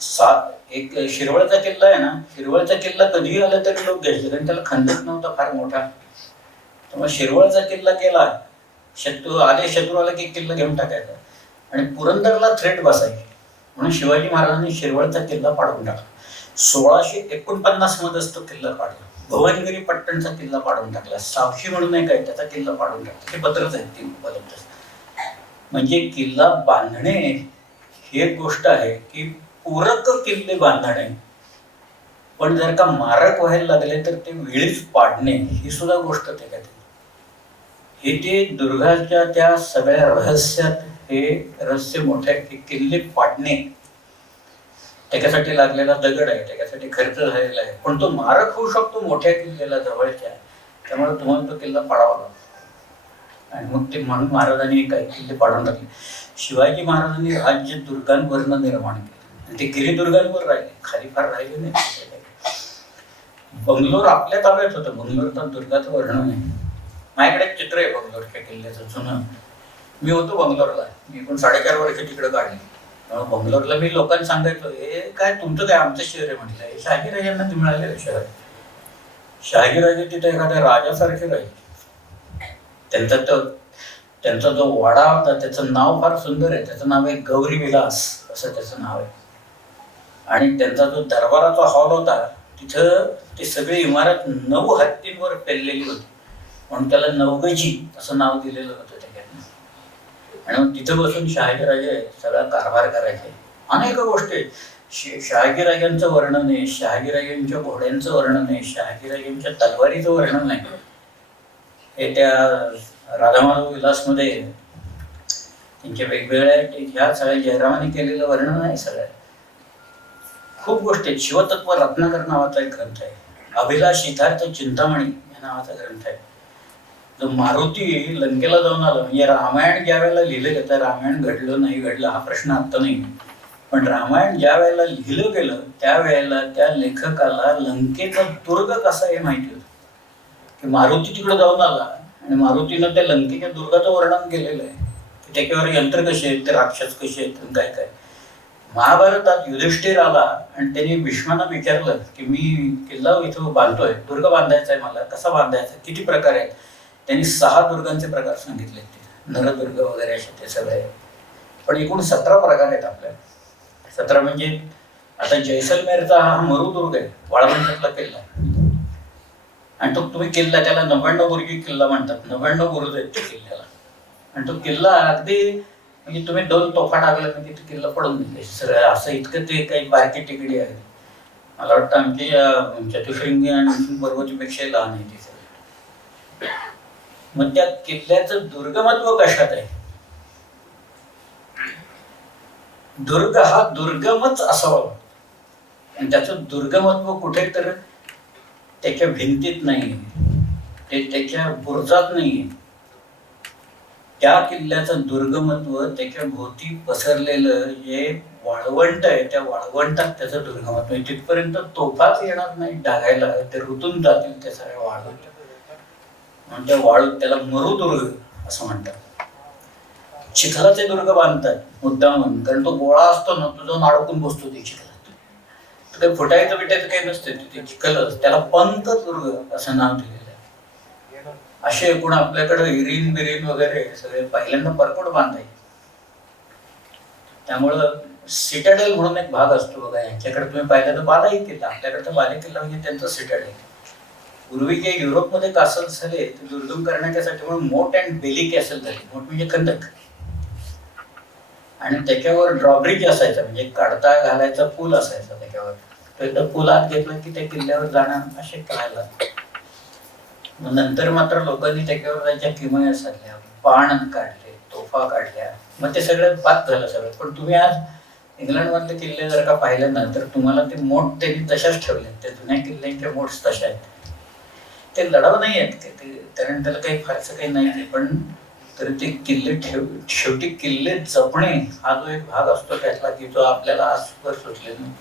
एक शिरवळचा किल्ला आहे ना, शिरवळचा किल्ला कधीही आला तरी लोक घ्यायचे, कारण त्याला खंदक नव्हता फार मोठा. त्यामुळे शिरवळचा किल्ला केला, शत्रू आला की किल्ला घेऊन टाकायचा. आणि पुरंदरला थ्रेट बसायची, म्हणून शिवाजी महाराजांनी शिरवळचा किल्ला पाडून टाकला. 1649 मध्येच तो किल्ला पाडला. भुवनगिरी पट्टणचा किल्ला पाडून टाकला. सावशी म्हणून एक आहे, त्याचा किल्ला पाडून टाकला. हे पत्रच आहेत ती उपलब्ध. म्हणजे किल्ला बांधणे ही एक गोष्ट आहे की पूरक किल्ले बांधणे, पण जर का मारक व्हायला लागले तर ते वेळीच पाडणे ही सुद्धा गोष्ट त्याच्यात. हे ते दुर्गाच्या त्या सगळ्या रहस्यात हे रहस्य मोठे आहे की किल्ले पाडणे त्याच्यासाठी लागलेला दगड आहे, त्याच्यासाठी खर्च झालेला आहे, पण तो मारक होऊ शकतो मोठ्या किल्ल्याला जवळच्या. त्यामुळे तुम्हाला तो किल्ला पाडावा लागतो. आणि मग ते म्हणून महाराजांनी काही किल्ले पाडून टाकले. शिवाजी महाराजांनी राज्य दुर्गांवरनं निर्माण केलं. ते गिरिदुर्गांवर राहिले, खाली फार राहिले नाही. बंगलोर आपल्या ताब्यात होतं. बंगलोरचा दुर्गाचं वर्णन आहे. माझ्याकडे एक चित्र आहे बंगलोरच्या किल्ल्याचं जुनं. मी होतो बंगलोरला, मी पण 4.5 वर्ष तिकडे काढली. बंगलोरला मी लोकांना सांगायचो, हे काय तुमचं काय, आमचं शहर आहे म्हटलं. हे शहाजीराजांना मिळालेलं शहर आहे. शहाजीराजे तिथे एखाद्या राजासारखे राहिले. त्यांचा जो वाडा होता त्याचं नाव फार सुंदर आहे. त्याचं नाव आहे गौरी विलास असं त्याचं नाव आहे. आणि त्यांचा जो दरबाराचा हॉल होता तिथं ते सगळी इमारत 9 हत्तींवर पेललेली होती, म्हणून त्याला नवगजी असं नाव दिलेलं होतं त्याच्यात. आणि मग तिथं बसून शहाजीराजे सगळा कारभार करायचे. अनेक गोष्टी, शहाजीराजांचं वर्णन आहे, शहाजीराजांच्या घोड्यांचं वर्णन आहे, शहाजीराजांच्या तलवारीचं वर्णन आहे. हे त्या राधामाधव विलासमध्ये त्यांच्या वेगवेगळ्या ह्या सगळ्या जयरामाने केलेलं वर्णन आहे. सगळ्या खूप गोष्टी आहेत. शिवतत्व रत्नाकर नावाचा एक ग्रंथ आहे. अभिलाष सिद्धार्थ चिंतामणी या नावाचा ग्रंथ आहे. जो मारुती लंकेला जाऊन आला, म्हणजे रामायण ज्या वेळेला लिहिलं गेलं, रामायण घडलं नाही घडलं हा प्रश्न आता नाही, पण रामायण ज्या वेळेला लिहिलं गेलं त्यावेळेला त्या लेखकाला लंकेचा दुर्ग कसा हे माहिती होतं की मारुती तिकडे जाऊन आला आणि मारुतीनं त्या लंकेच्या दुर्गाचं वर्णन केलेलं आहे. त्याच्यावर यंत्र कसे आहेत, ते राक्षस कसे आहेत, काय काय. महाभारतात युधिष्ठिर आला आणि त्यांनी भीष्मांना विचारलं की मी किल्ला इथं बांधतोय, दुर्ग बांधायचा आहे मला, कसा बांधायचा, किती प्रकार आहेत. त्यांनी 6 दुर्गांचे प्रकार सांगितले. नरदुर्ग वगैरे असे ते सगळे. पण एकूण 17 प्रकार आहेत आपल्याला. 17 म्हणजे आता जैसलमेरचा हा मरुदुर्ग आहे, वाळवंटातला किल्ला. आणि तो तुम्ही किल्ला त्याला 99 बुर्जी किल्ला म्हणतात. 99 बुरुज आहेत त्या किल्ल्याला. आणि तो किल्ला अगदी म्हणजे तुम्ही 2 तोफा टाकल्या म्हणजे तो किल्ला पडून गेले सगळं. असं इतकं ते काही बारकी टिकडी आहे. मला वाटतं आमची चतुश्रृंगी आणि पर्वतीपेक्षा लहान आहे ती सगळी. मग त्या किल्ल्याचं दुर्गमत्व कशात आहे? दुर्ग हा दुर्गमच असावा, आणि त्याचं दुर्गमत्व कुठे तर त्याच्या भिंतीत नाही, ते त्याच्या बुरुजात नाही. त्या किल्ल्याचं दुर्गमत्व त्याच्या भोवती पसरलेलं जे वाळवंट आहे त्या वाळवंटात त्याचं दुर्गमत्व आहे. तिथपर्यंत तोफाच येणार नाही डागायला, ते रुतून जातील त्या सगळ्या वाळूत. म्हणून त्या वाळूत त्याला मरुदुर्ग असं म्हणतात. चिखलाचे दुर्ग बांधतात मुद्दाम, कारण तो गोळा असतो ना, तो जाऊन अडकून बसतो ते चिखलात. काही फुटायचं बिटायचं काही नसते, ते चिखलच. त्याला पंत दुर्ग असं नाव दिलेलं आहे. असे एकूण आपल्याकडे इरीन बिरीन वगैरे सगळे पहिल्यांदा परकोट बांधायचे. त्यामुळं सिटाडेल म्हणून एक भाग असतो बघा, यांच्याकडे तुम्ही पाहिलं तर बालाही किल्ला, आपल्याकडे तर बाले किल्ला म्हणजे त्यांचं सिटाडेल. पूर्वी जे युरोपमध्ये कासल झाले ते दुर्गम करण्यासाठी म्हणून मोट अँड बेली कॅसल झाले. मोट म्हणजे खंदक, आणि त्याच्यावर ड्रॉब्रिज असायचा, म्हणजे काढता घालायचा पूल असायचा त्याच्यावर. तो एकदा पूल आत घेतला की त्या किल्ल्यावर जाणं असे कळायला. नंतर मात्र लोकांनी त्याच्यावर जायच्या किमया साधल्या, बाण काढले, तोफा काढल्या, मग ते सगळं बाद झालं सगळं. पण तुम्ही आज इंग्लंडमधले किल्ले जर का पाहिले ना, तर तुम्हाला ते मोठ त्यांनी तशाच ठेवले. त्या जुन्या किल्ल्यांच्या मोठ्स तशा आहेत. ते लढाव नाही आहेत ते, कारण त्याला काही फारसं काही नाही. पण तर ते किल्ले शेवटी किल्ले जपणे हा जो एक भाग असतो त्यातला, की जो आपल्याला आजवर सुचले नाही.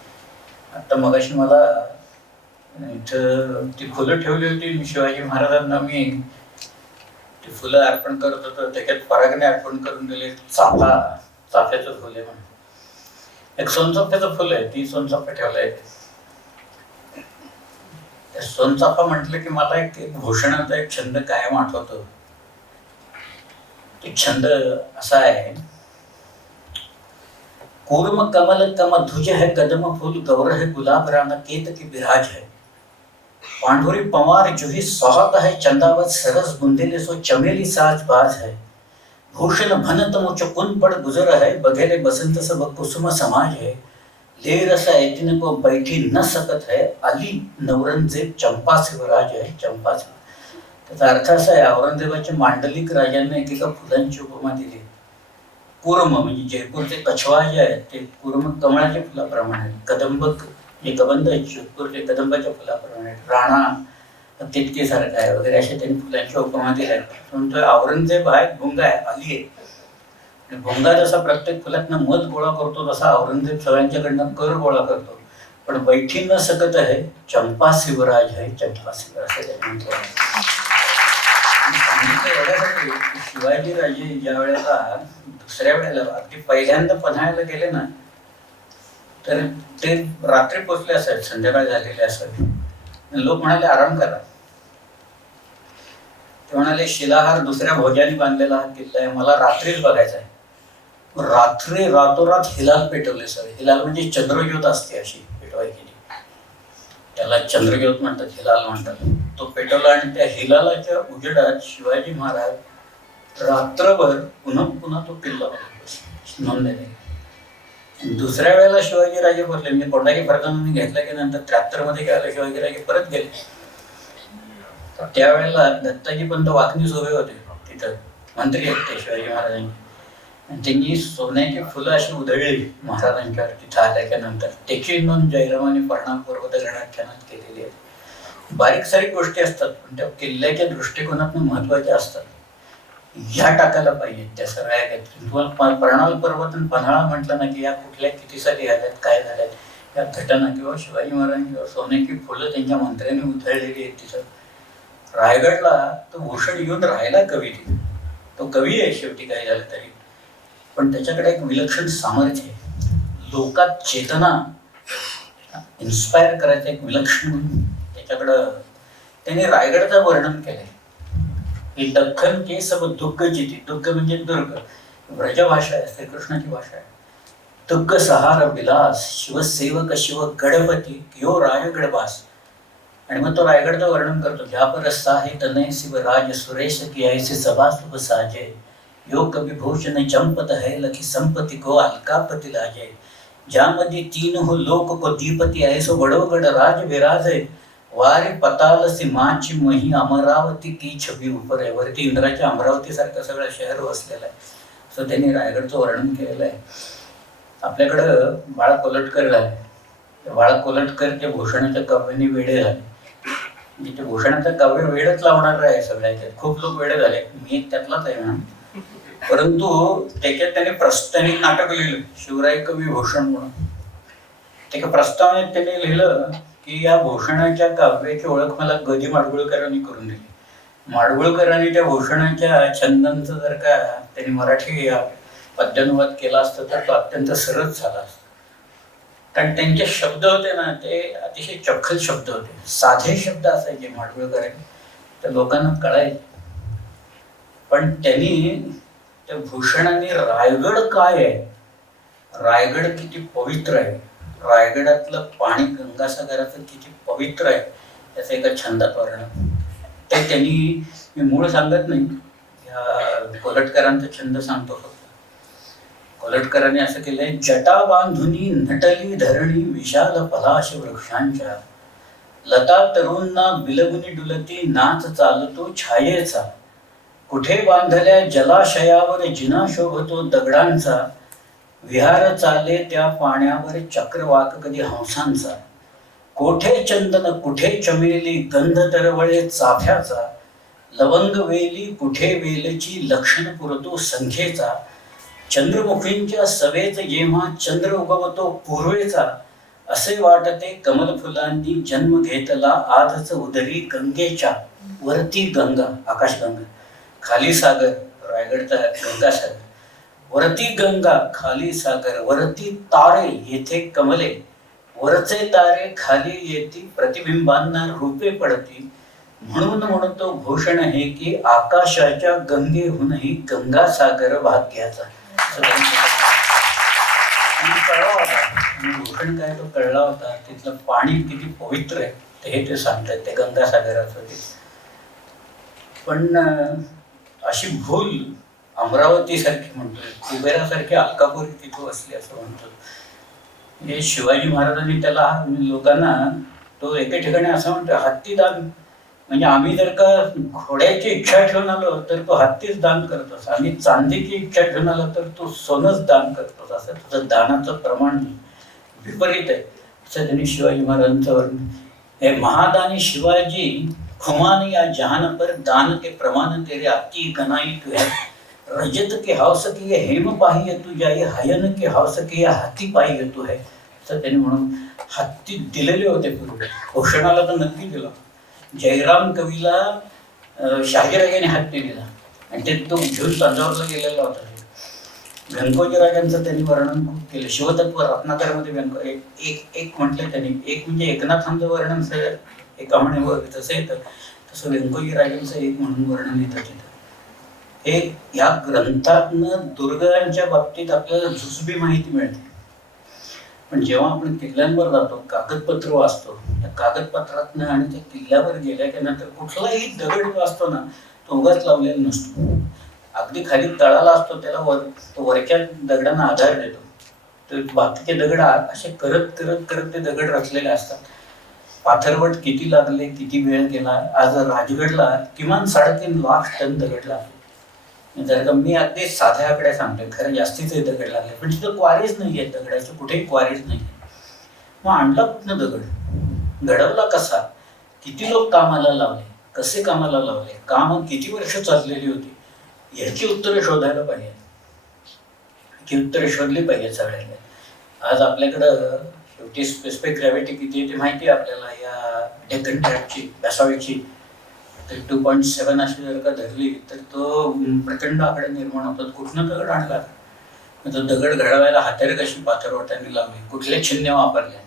आता मगाशी मला इथं ती फुलं ठेवली होती शिवाजी महाराजांना, मी ती फुलं अर्पण करत होतो. त्याच्यात परागने अर्पण करून दिले चाफ्याचं फुले म्हणून. एक सोनचाफ्याचं फुल आहे, ती सोनचाफा ठेवलंय. सोनचाफा म्हटलं की मला एक भूषणाचा एक छंद कायम आठवतो. तो छंद असा आहे, कूर्म कमल कम ध्वज है कदम फूल गौर है गुलाब राना केत की बिराज है. पांढुरी पवार जुही सोहत है चंदावत सरस बुंदेले सो चमेली साज बाज है. भूषण भनत मुच कुन पड़ गुजर है बघेले बसंत सब कुसुम समाज है. ले रस ऐतिन को बैठी न सकत है अली नवरंगजेब चंपा शिवराज है. चंपा त्याचा अर्थ असा आहे, औरंगजेबाच्या मांडलिक राजांना एकेका फुलांची उपमा दिली. कूर्म म्हणजे जयपूरचे कछवा जे आहेत ते कूर्म कमळाच्या फुलाप्रमाणे, कदंब जे कबंध आहेत जोधपूरचे कदंबाच्या फुलाप्रमाणे, राणा तितके सारखा आहे वगैरे अशा त्यांनी फुलांच्या उपमा दिल्या. म्हणून औरंगजेब हा एक भुंगा आहे, अली आहे. आणि भुंगा जसा प्रत्येक फुलातनं मध गोळा करतो तसा औरंगजेब सगळ्यांच्याकडनं कर गोळा करतो. पण बैठी न सकत आहे चंपा शिवराज आहे. चंपा शिवराज असं त्याने म्हटलं. शिवाजी राजे ज्या वेळेला दुसऱ्या वेळेला अगदी पहिल्यांदा पन्हाळ्याला गेले ना, तर ते रात्री पोचले असायत, संध्याकाळ झालेले असायत. लोक म्हणाले आराम करा. ते म्हणाले शिलाहार दुसऱ्या भोजाने बांधलेला हा किल्ला आहे, मला रात्रीच बघायचा आहे. रात्री रातोरात हिलाल पेटवले सगळे. हिलाल म्हणजे चंद्रज्योत असते अशी पेटवायची, त्याला चंद्रज्योत म्हणतात, हिलाल म्हणतात. तो पेटवला आणि त्या हिलालाच्या उजेडात शिवाजी महाराज रात्रभर पुन्हा पुन्हा तो किल्ला नोंद आहे. दुसऱ्या वेळेला शिवाजी राजे बसले, म्हणजे कोंडाजी फरकांनी घेतला की नंतर 73 मध्ये गेला शिवाजी राजे परत गेले. तर त्यावेळेला दत्ताजी पंत वाकणीस उभे होते तिथं, मंत्री आहेत ते शिवाजी महाराजांनी. त्यांनी सोन्याची फुलं अशी उधळली महाराजांच्यावर तिथं आल्याच्या नंतर. त्याची नोंद जयरामाने परिणामपूर्वक दगडाख्यानात केलेली आहे. बारीक सारीक गोष्टी असतात पण त्या किल्ल्याच्या दृष्टिकोनातून महत्वाच्या असतात. ह्या टाकायला पाहिजेत त्या सगळ्या. तुम्हाला परणाल पर्वत आणि पन्हाळा म्हटलं ना की या कुठल्या किती साली आल्यात, काय झाल्यात, या घटना किंवा शिवाजी महाराजांची सोन्याची फुलं त्यांच्या मंत्र्यांनी उधळलेली आहेत तिथं. रायगडला तो भूषण येऊन राहायला कवी, तो कवी आहे शेवटी काय झालं तरी, पण त्याच्याकडे एक विलक्षण सामर्थ्य आहे. लोकात चेतना इन्स्पायर करायचं एक विलक्षण त्याच्याकडं. त्याने रायगडचं वर्णन केलंय की दख्खन के सब दुर्ग जिती. दुर्ग म्हणजे दुर्ग, ब्रजभाषा आहे, श्रीकृष्णाची भाषा आहे. दुर्ग सहार विलास शिवसेवक शिव गणपती कियो रायगड वास. आणि मग तो रायगडचं वर्णन करतो. ज्या पर साहे तनय शिवराज सुरेश की ऐसे सभा शुभ साजे. योग विभूषण चंपत है लखी संपत्ति को अलकापति लाजे. ज्यामध्ये तीन हो लोक को दीपती ऐसो बडोगड राज विराजे. वारी पताल सीमाची मही अमरावती की छबी उपर आहे. वरती इंद्राच्या अमरावती सारखं सगळं शहर वसलेलं आहे. सो त्यांनी रायगडचं वर्णन केलेलं आहे. आपल्याकडं बाळा कोलटकर आहे. बाळा कोलटकर ते भूषणाच्या काव्याने वेडे झाले. म्हणजे ते भूषणाचं काव्य वेडच लावणार आहे सगळ्याच्यात. खूप लोक वेडे झाले, मी त्यातलाच आहे म्हणून. परंतु त्याच्यात त्याने प्रस्तावनेत नाटक लिहिलं शिवराय कवी भूषण म्हणून. त्या प्रस्तावनेत त्याने लिहिलं की या भूषणाच्या काव्याची ओळख मला गदी माडगुळकरांनी करून दिली. माडगुळकरांनी त्या भूषणाच्या छंदांचं जर का त्यांनी मराठी पद्यानुवाद केला असता तर तो अत्यंत सरळ झाला असता. कारण त्यांचे शब्द होते ना ते अतिशय चपखल शब्द होते, साधे शब्द असायचे माडगुळकरांनी, तर लोकांना कळायचे. पण त्यांनी त्या भूषणाने रायगड काय आहे, रायगड किती पवित्र आहे, रायगडातलं पाणी गंगासागराचं किती पवित्र आहे त्याचं एका छंदात वर्णन. ते त्यांनी, मी मूळ सांगत नाही, या कोलटकरांचा छंद सांगतो फक्त. कोलटकरांनी असं केलंय. जटा बांधुनी नटली धरणी विशाल पलाश वृक्षांच्या. लता तरुणना बिलगुनी डुलती नाच चालतो छायेचा. कुठे बांधल्या जलाशयावर जिना शोभतो दगडांचा. विहार चाले त्या पाण्यावर चक्रवाक कधी हंसांचा. कोठे चंदन कुठे चमेली गंध तरवळे चाफ्याचा. लवंग वेली कुठे वेलची लक्षण पुरतो संख्येचा. चंद्रमुखींच्या सवेत जेव्हा चंद्र उगवतो पूर्वेचा. असे वाटते कमल फुलांनी जन्म घेतला आजच उदरी गंगेच्या. वरती गंगा आकाशगंगा, खाली सागर रायगडचा गंगासागर. वरती गंगा खाली सागर, वरती तारे येथे कमले, वरचे तारे खाली येती प्रतिबिंबांना रूपे पडती, म्हणून म्हणतो भूषण हे की आकाशाच्या गंगेहूनही गंगा सागर भाग्याचा. कळला होता भूषण काय तो कळला होता. तिथलं पाणी किती पवित्र आहे ते सांगतात ते गंगा सागराचं. ते पण अशी भूल अमरावती सारखी म्हणतोय, कुबेरासारखी अलकापुरी तिथं असली असं म्हणतो. हे शिवाजी महाराजांनी त्याला लोकांना तो एके ठिकाणी असं म्हणतो, हत्ती दान, म्हणजे आम्ही जर का घोड्याची इच्छा ठेवून आलो तर तो हत्तीच दान करतोस, आम्ही चांदीची इच्छा ठेवून आलो तर तो सोनच दान करतोस. असं तुझं दानाचं प्रमाण विपरीत आहे असं त्यांनी शिवाजी महाराजांचं वर्णन. हे महादानी शिवाजी खुमान या जहान पर दान के प्रमाण तेरे अति गनाई तू है, रजत के हौस की ये हेम पाहिये तू जाई, हयन के हौस की ये हाती पाहिये तू है. असं त्यांनी म्हणून हत्ती दिलेले होते पूर्वी. घोषणाला तर नक्की दिला. जयराम कवीला शहाजीराजांनी हत्ती दिला आणि ते तो घेऊन तंजावरला गेलेला होता. व्यंकोजी राजांचं त्यांनी वर्णन खूप केलं. शिवतत्व रत्नाकरमध्ये एक म्हटलं त्यांनी, एक म्हणजे एकनाथांचं वर्णन एका म्हणे जसं येतं तसं व्यंकोजी राजांचं एक म्हणून वर्णन येतं तिथं. हे या ग्रंथातनं दुर्गांच्या बाबतीत आपल्याला झुसबी माहिती मिळते. पण जेव्हा आपण किल्ल्यांवर जातो, कागदपत्र वाचतो, त्या कागदपत्रातनं आणि त्या किल्ल्यावर गेल्या नंतर कुठलाही दगड जो असतो ना तो उगाच लावलेला नसतो. अगदी खाली तळाला असतो, त्याला तो वरच्या दगडांना आधार देतो. तर बाकीचे दगड असे करत करत करत ते दगड रचलेले असतात. पाथरवट किती लागले, किती वेळ गेला. आज राजगडला किमान 3.5 लाख टन दगड लागले. जर का मी अगदी साध्या आकडे सांगतोय, खरं जास्तीचे दगड लागले, पण तिथं क्वारीज नाही आहेत, दगडाचं कुठेही क्वारीज नाही. मग आणला कुठनं दगड, घडवला कसा, किती लोक कामाला लावले, कसे कामाला लावले, काम किती वर्ष चाललेली होती, याची उत्तरं शोधायला पाहिजे. याची उत्तरं शोधली पाहिजे सगळ्यांना. आज आपल्याकडं शेवटी स्पेसिफिक ग्रॅव्हिटी किती आहे ते माहिती आहे आपल्याला. या डेक्कन ट्रॅपची, बॅसॉल्टची तर 2.7 अशी जर का धरली तर तो प्रचंड आकडे निर्माण होतात. कुठनं दगड आणला, तो दगड घडवायला हातेर कशी पाथरवट्यांनी लावली, कुठले छिन्ने वापरले,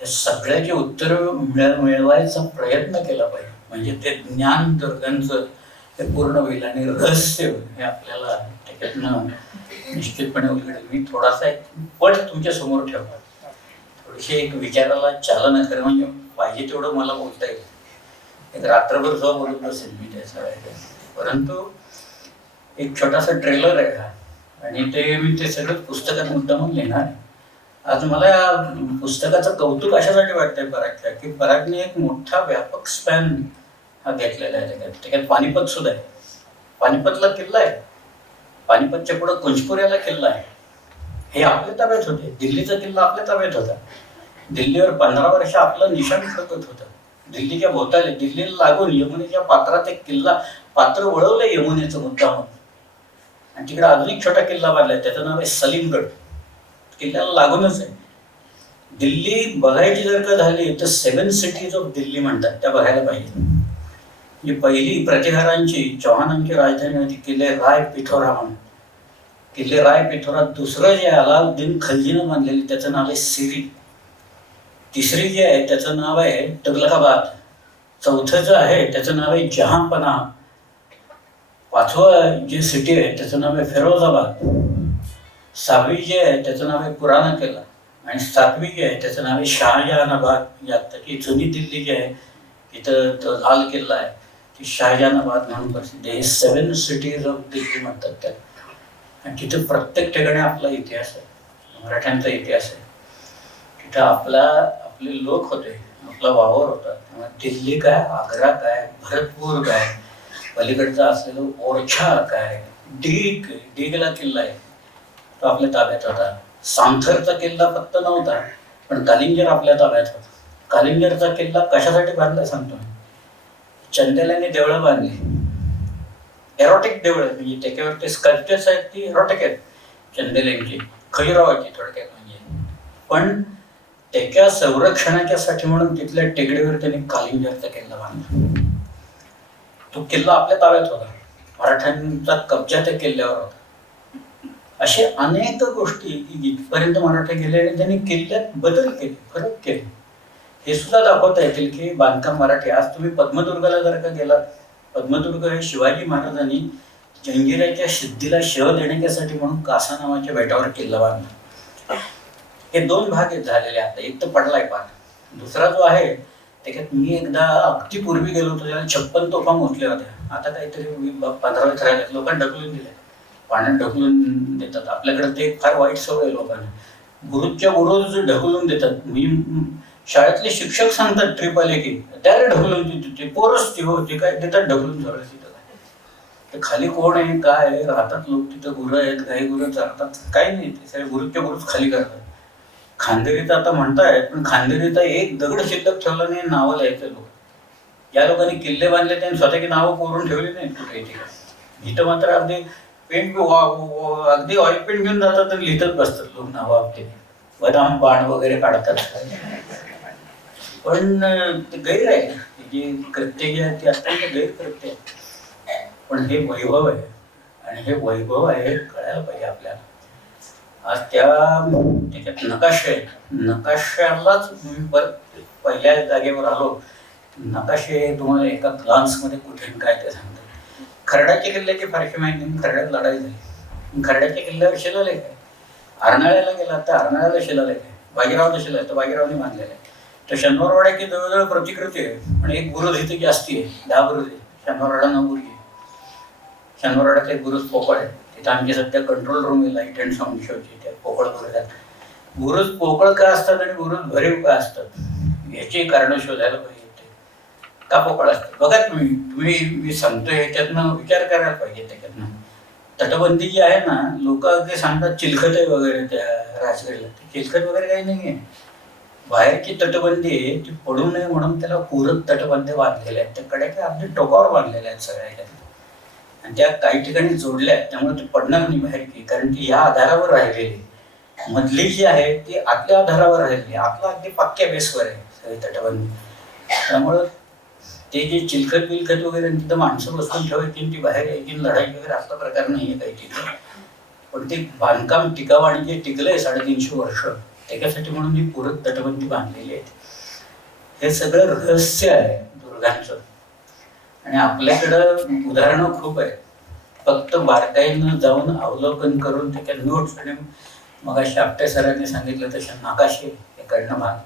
या सगळ्याची उत्तरं मिळवायचा प्रयत्न केला पाहिजे. म्हणजे ते ज्ञान दुर्गांचं हे पूर्ण होईल आणि रहस्य हे आपल्याला त्याच्यातनं निश्चितपणे उलगडेल. मी थोडासा एक पट तुमच्या समोर ठेवला, थोडीशी एक विचाराला चालना खरं म्हणजे पाहिजे तेवढं मला बोलता येईल. एक रात्रभर जो बोलत बसेल मी त्याचा, परंतु एक छोटासा ट्रेलर आहे हा आणि ते मी ते सगळं पुस्तकात मुद्दामून लिहिणार आहे. आज मला या पुस्तकाचं कौतुक अशासाठी वाटतंय परागच्या, की परागने एक मोठा व्यापक स्पॅन हा घेतलेला आहे. त्याच्यात पानिपत सुद्धा आहे. पानिपतला किल्ला आहे, पानिपतच्या पुढं कुंजपुऱ्याला किल्ला आहे. हे आपल्या ताब्यात होते. दिल्लीचा किल्ला आपल्या ताब्यात होता. दिल्लीवर 15 वर्ष आपलं निशाण फडकत होतं. दिल्लीच्या भोवताली, दिल्लीला लागून यमुनेच्या पात्रात एक किल्ला, पात्र वळवलंय यमुनेचं मुद्दाम, आणि तिकडे अजून एक छोटा किल्ला बांधलाय, त्याचं नाव आहे सलीमगड. किल्ल्याला लागूनच आहे. दिल्ली बघायची जर का झाली तर 7 सिटीज ऑफ दिल्ली म्हणतात, त्या बघायला पाहिजे. ही पहिली प्रतिहारांची, चौहानांची राजधानी होती किल्ले राय पिथोरा म्हणून. किल्ले राय पिथोरा. दुसरं जे अलाउद्दीन खलजीनं बांधलेली त्याचं नाव आहे सिरी. तिसरी जी आहे त्याचं नाव आहे तुगलकाबाद. चौथं जे आहे त्याचं नाव आहे जहांपनाह. 5वं जे सिटी आहे त्याचं नाव आहे फिरोजाबाद. 6वी जी आहे त्याचं नाव आहे पुराणा किल्ला. आणि 7वी जी आहे त्याचं नाव आहे शहाजहानाबाद. म्हणजे आत्ताची जुनी दिल्ली जी आहे तिथं तो लाल किल्ला आहे, ती शहाजहानाबाद म्हणून प्रसिद्ध आहे. 7 सिटीज ऑफ दिल्ली म्हणतात त्या. आणि तिथं प्रत्येक ठिकाणी आपला इतिहास आहे, मराठ्यांचा इतिहास आहे. तिथं आपले लोक होते, आपला वावर होता. दिल्ली काय, आग्रा काय, भरतपूर काय, पलीकडचा असलेलं ओरछा काय, डीगला किल्ला आहे तो आपल्या ताब्यात होता. सांथरचा किल्ला फक्त नव्हता, पण कालिंजर आपल्या ताब्यात होता. कालिंजरचा किल्ला कशासाठी बांधला सांगतो मी. चंदेलाने देवळं बांधली, एरोटिक देवळं, म्हणजे त्याच्यावरती स्कल्पचर्स आहेत ती एरोटिक आहेत चंदेलांची, खजुरावाची थोडक्यात म्हणजे. पण त्याच्या संरक्षणाच्यासाठी म्हणून तिथल्या टेकडीवर त्यांनी कालिंजरचा किल्ला बांधला. तो किल्ला आपल्या ताब्यात होता, मराठ्यांचा कब्जा त्या किल्ल्यावर होता. असे अनेक गोष्टी की जिथपर्यंत मराठे गेले आणि त्यांनी किल्ल्यात बदल केले, फरक केले. हे सुद्धा दाखवता येतील की बांधकाम मराठी. आज तुम्ही पद्मदुर्गाला जर का गेलात, पद्मदुर्ग हे शिवाजी महाराजांनी जंजिऱ्याच्या सिद्धीला शह देण्यासाठी म्हणून कासा नावाच्या बेटावर किल्ला बांधला. हे दोन भाग झालेले आता. एक तर पडलाय पार, दुसरा जो आहे त्याच्यात मी एकदा अगदी पूर्वी गेलो होतो, त्याला 56 तोफा मोजल्या होत्या. आता काहीतरी 15 राहिल्यात. लोकांना ढकलून दिले, पाण्यात ढकलून देतात. आपल्याकडे ते फार वाईट सवय आहे लोकांना, गुरुच्या बुरुज ढकलून देतात. मी शाळेतले शिक्षक सांगतात ट्रिप आले की त्याला ढकलून देते, पोरच ती होती काय देतात ढकलून सगळं. तिथं ते खाली कोण आहे काय आहे, राहतात लोक तिथं, गुरं आहेत, गाई गुरं चालतात, काही नाही. ते सगळे गुरुच्या बुरुज खाली करतात. खांदेरीचं आता म्हणतायत, पण खांदेरीचा एक दगड शिल्लक ठेवला नाही, नावं लिहायचं लोक. या लोकांनी किल्ले बांधले त्यांनी स्वतःची नावं कोरून ठेवली नाही कुठे. इथं मात्र अगदी पेंट, अगदी ऑइल पेंट घेऊन जातात आणि लिहितच बसतात लोक नावं आपले, बदाम बाण वगैरे काढतात. पण ते गैर आहे, जी कृत्य जी आहे ती अत्यंत गैर कृत्य आहे. पण हे वैभव आहे, आणि हे वैभव आहे कळायला पाहिजे आपल्याला. आज त्याच्यात नकाशे, नकाशालाच मी परत पहिल्या जागेवर आलो. नकाशे तुम्हाला एका ग्लान्समध्ये कुठे काय ते सांगतात. खर्डाच्या किल्ल्याची फारशी माहिती नाही, खर्ड्यात लढाई झाली. खर्ड्याच्या किल्ल्यावर शिलालेख आहे. अर्नाळ्याला गेला तर अर्नाळ्याला शिलालेख आहे. बाजीरावचा शिलालेख तर बाजीरावने बांधलेला आहे. तर शनिवारवाड्याची जवळजवळ प्रतिकृती आहे, पण एक बुरुज इथे जास्ती आहे, 10 बुरुज आहे. शनिवारवाडा 9 बुरुज आहे. शनिवारवाड्यात एक बुरुज पोकळ आहे. तिथं आमची सध्या कंट्रोल रूम आहे लाईट अँड साऊंड शोची. त्या पोकळ बुरुजात बुरुज पोकळ का असतात आणि बुरुज भरीव का असतात याची कारण शोधायला पाहिजे. का पोकळ असतात बघा तुम्ही मी सांगतोय ह्याच्यातनं विचार करायला पाहिजे. त्याच्यातनं तटबंदी जी आहे ना, लोक अगदी सांगतात चिलखत आहे वगैरे त्या राजगडला. चिलखत वगैरे काही नाही आहे. बाहेरची तटबंदी आहे ती पडू नये म्हणून त्याला पूरक तटबंदी बांधलेल्या आहेत. त्या कड्या अगदी टोकावर बांधलेल्या आहेत सगळ्या, आणि त्या काही ठिकाणी जोडल्या आहेत. त्यामुळे ती पडणार नाही बाहेर की, कारण ती या आधारावर राहिलेली. मधली जी आहे ती आतल्या आधारावर राहिलेली, आपला अगदी पक्क्या बेसवर आहे सगळी तटबंदी. त्यामुळं ते जे चिलखत बिलखत वगैरे तिथं माणसं बसून ठेवायची, ती बाहेर यायची लढाई वगैरे असा प्रकार नाही आहे काही तिथं. पण ते बांधकाम टिकावं, आणि जे टिकलंय 350 वर्ष त्याच्यासाठी म्हणून ही पूरक तटबंदी बांधलेली आहे. हे सगळं रहस्य आहे दुर्गांचं. आणि आपल्याकडं उदाहरणं खूप आहेत, फक्त बारकाईनं जाऊन अवलोकन करून त्याच्या नोट्स. आणि मग आपटे सरांनी सांगितलं तशा नकाशे हे काढणं भाग.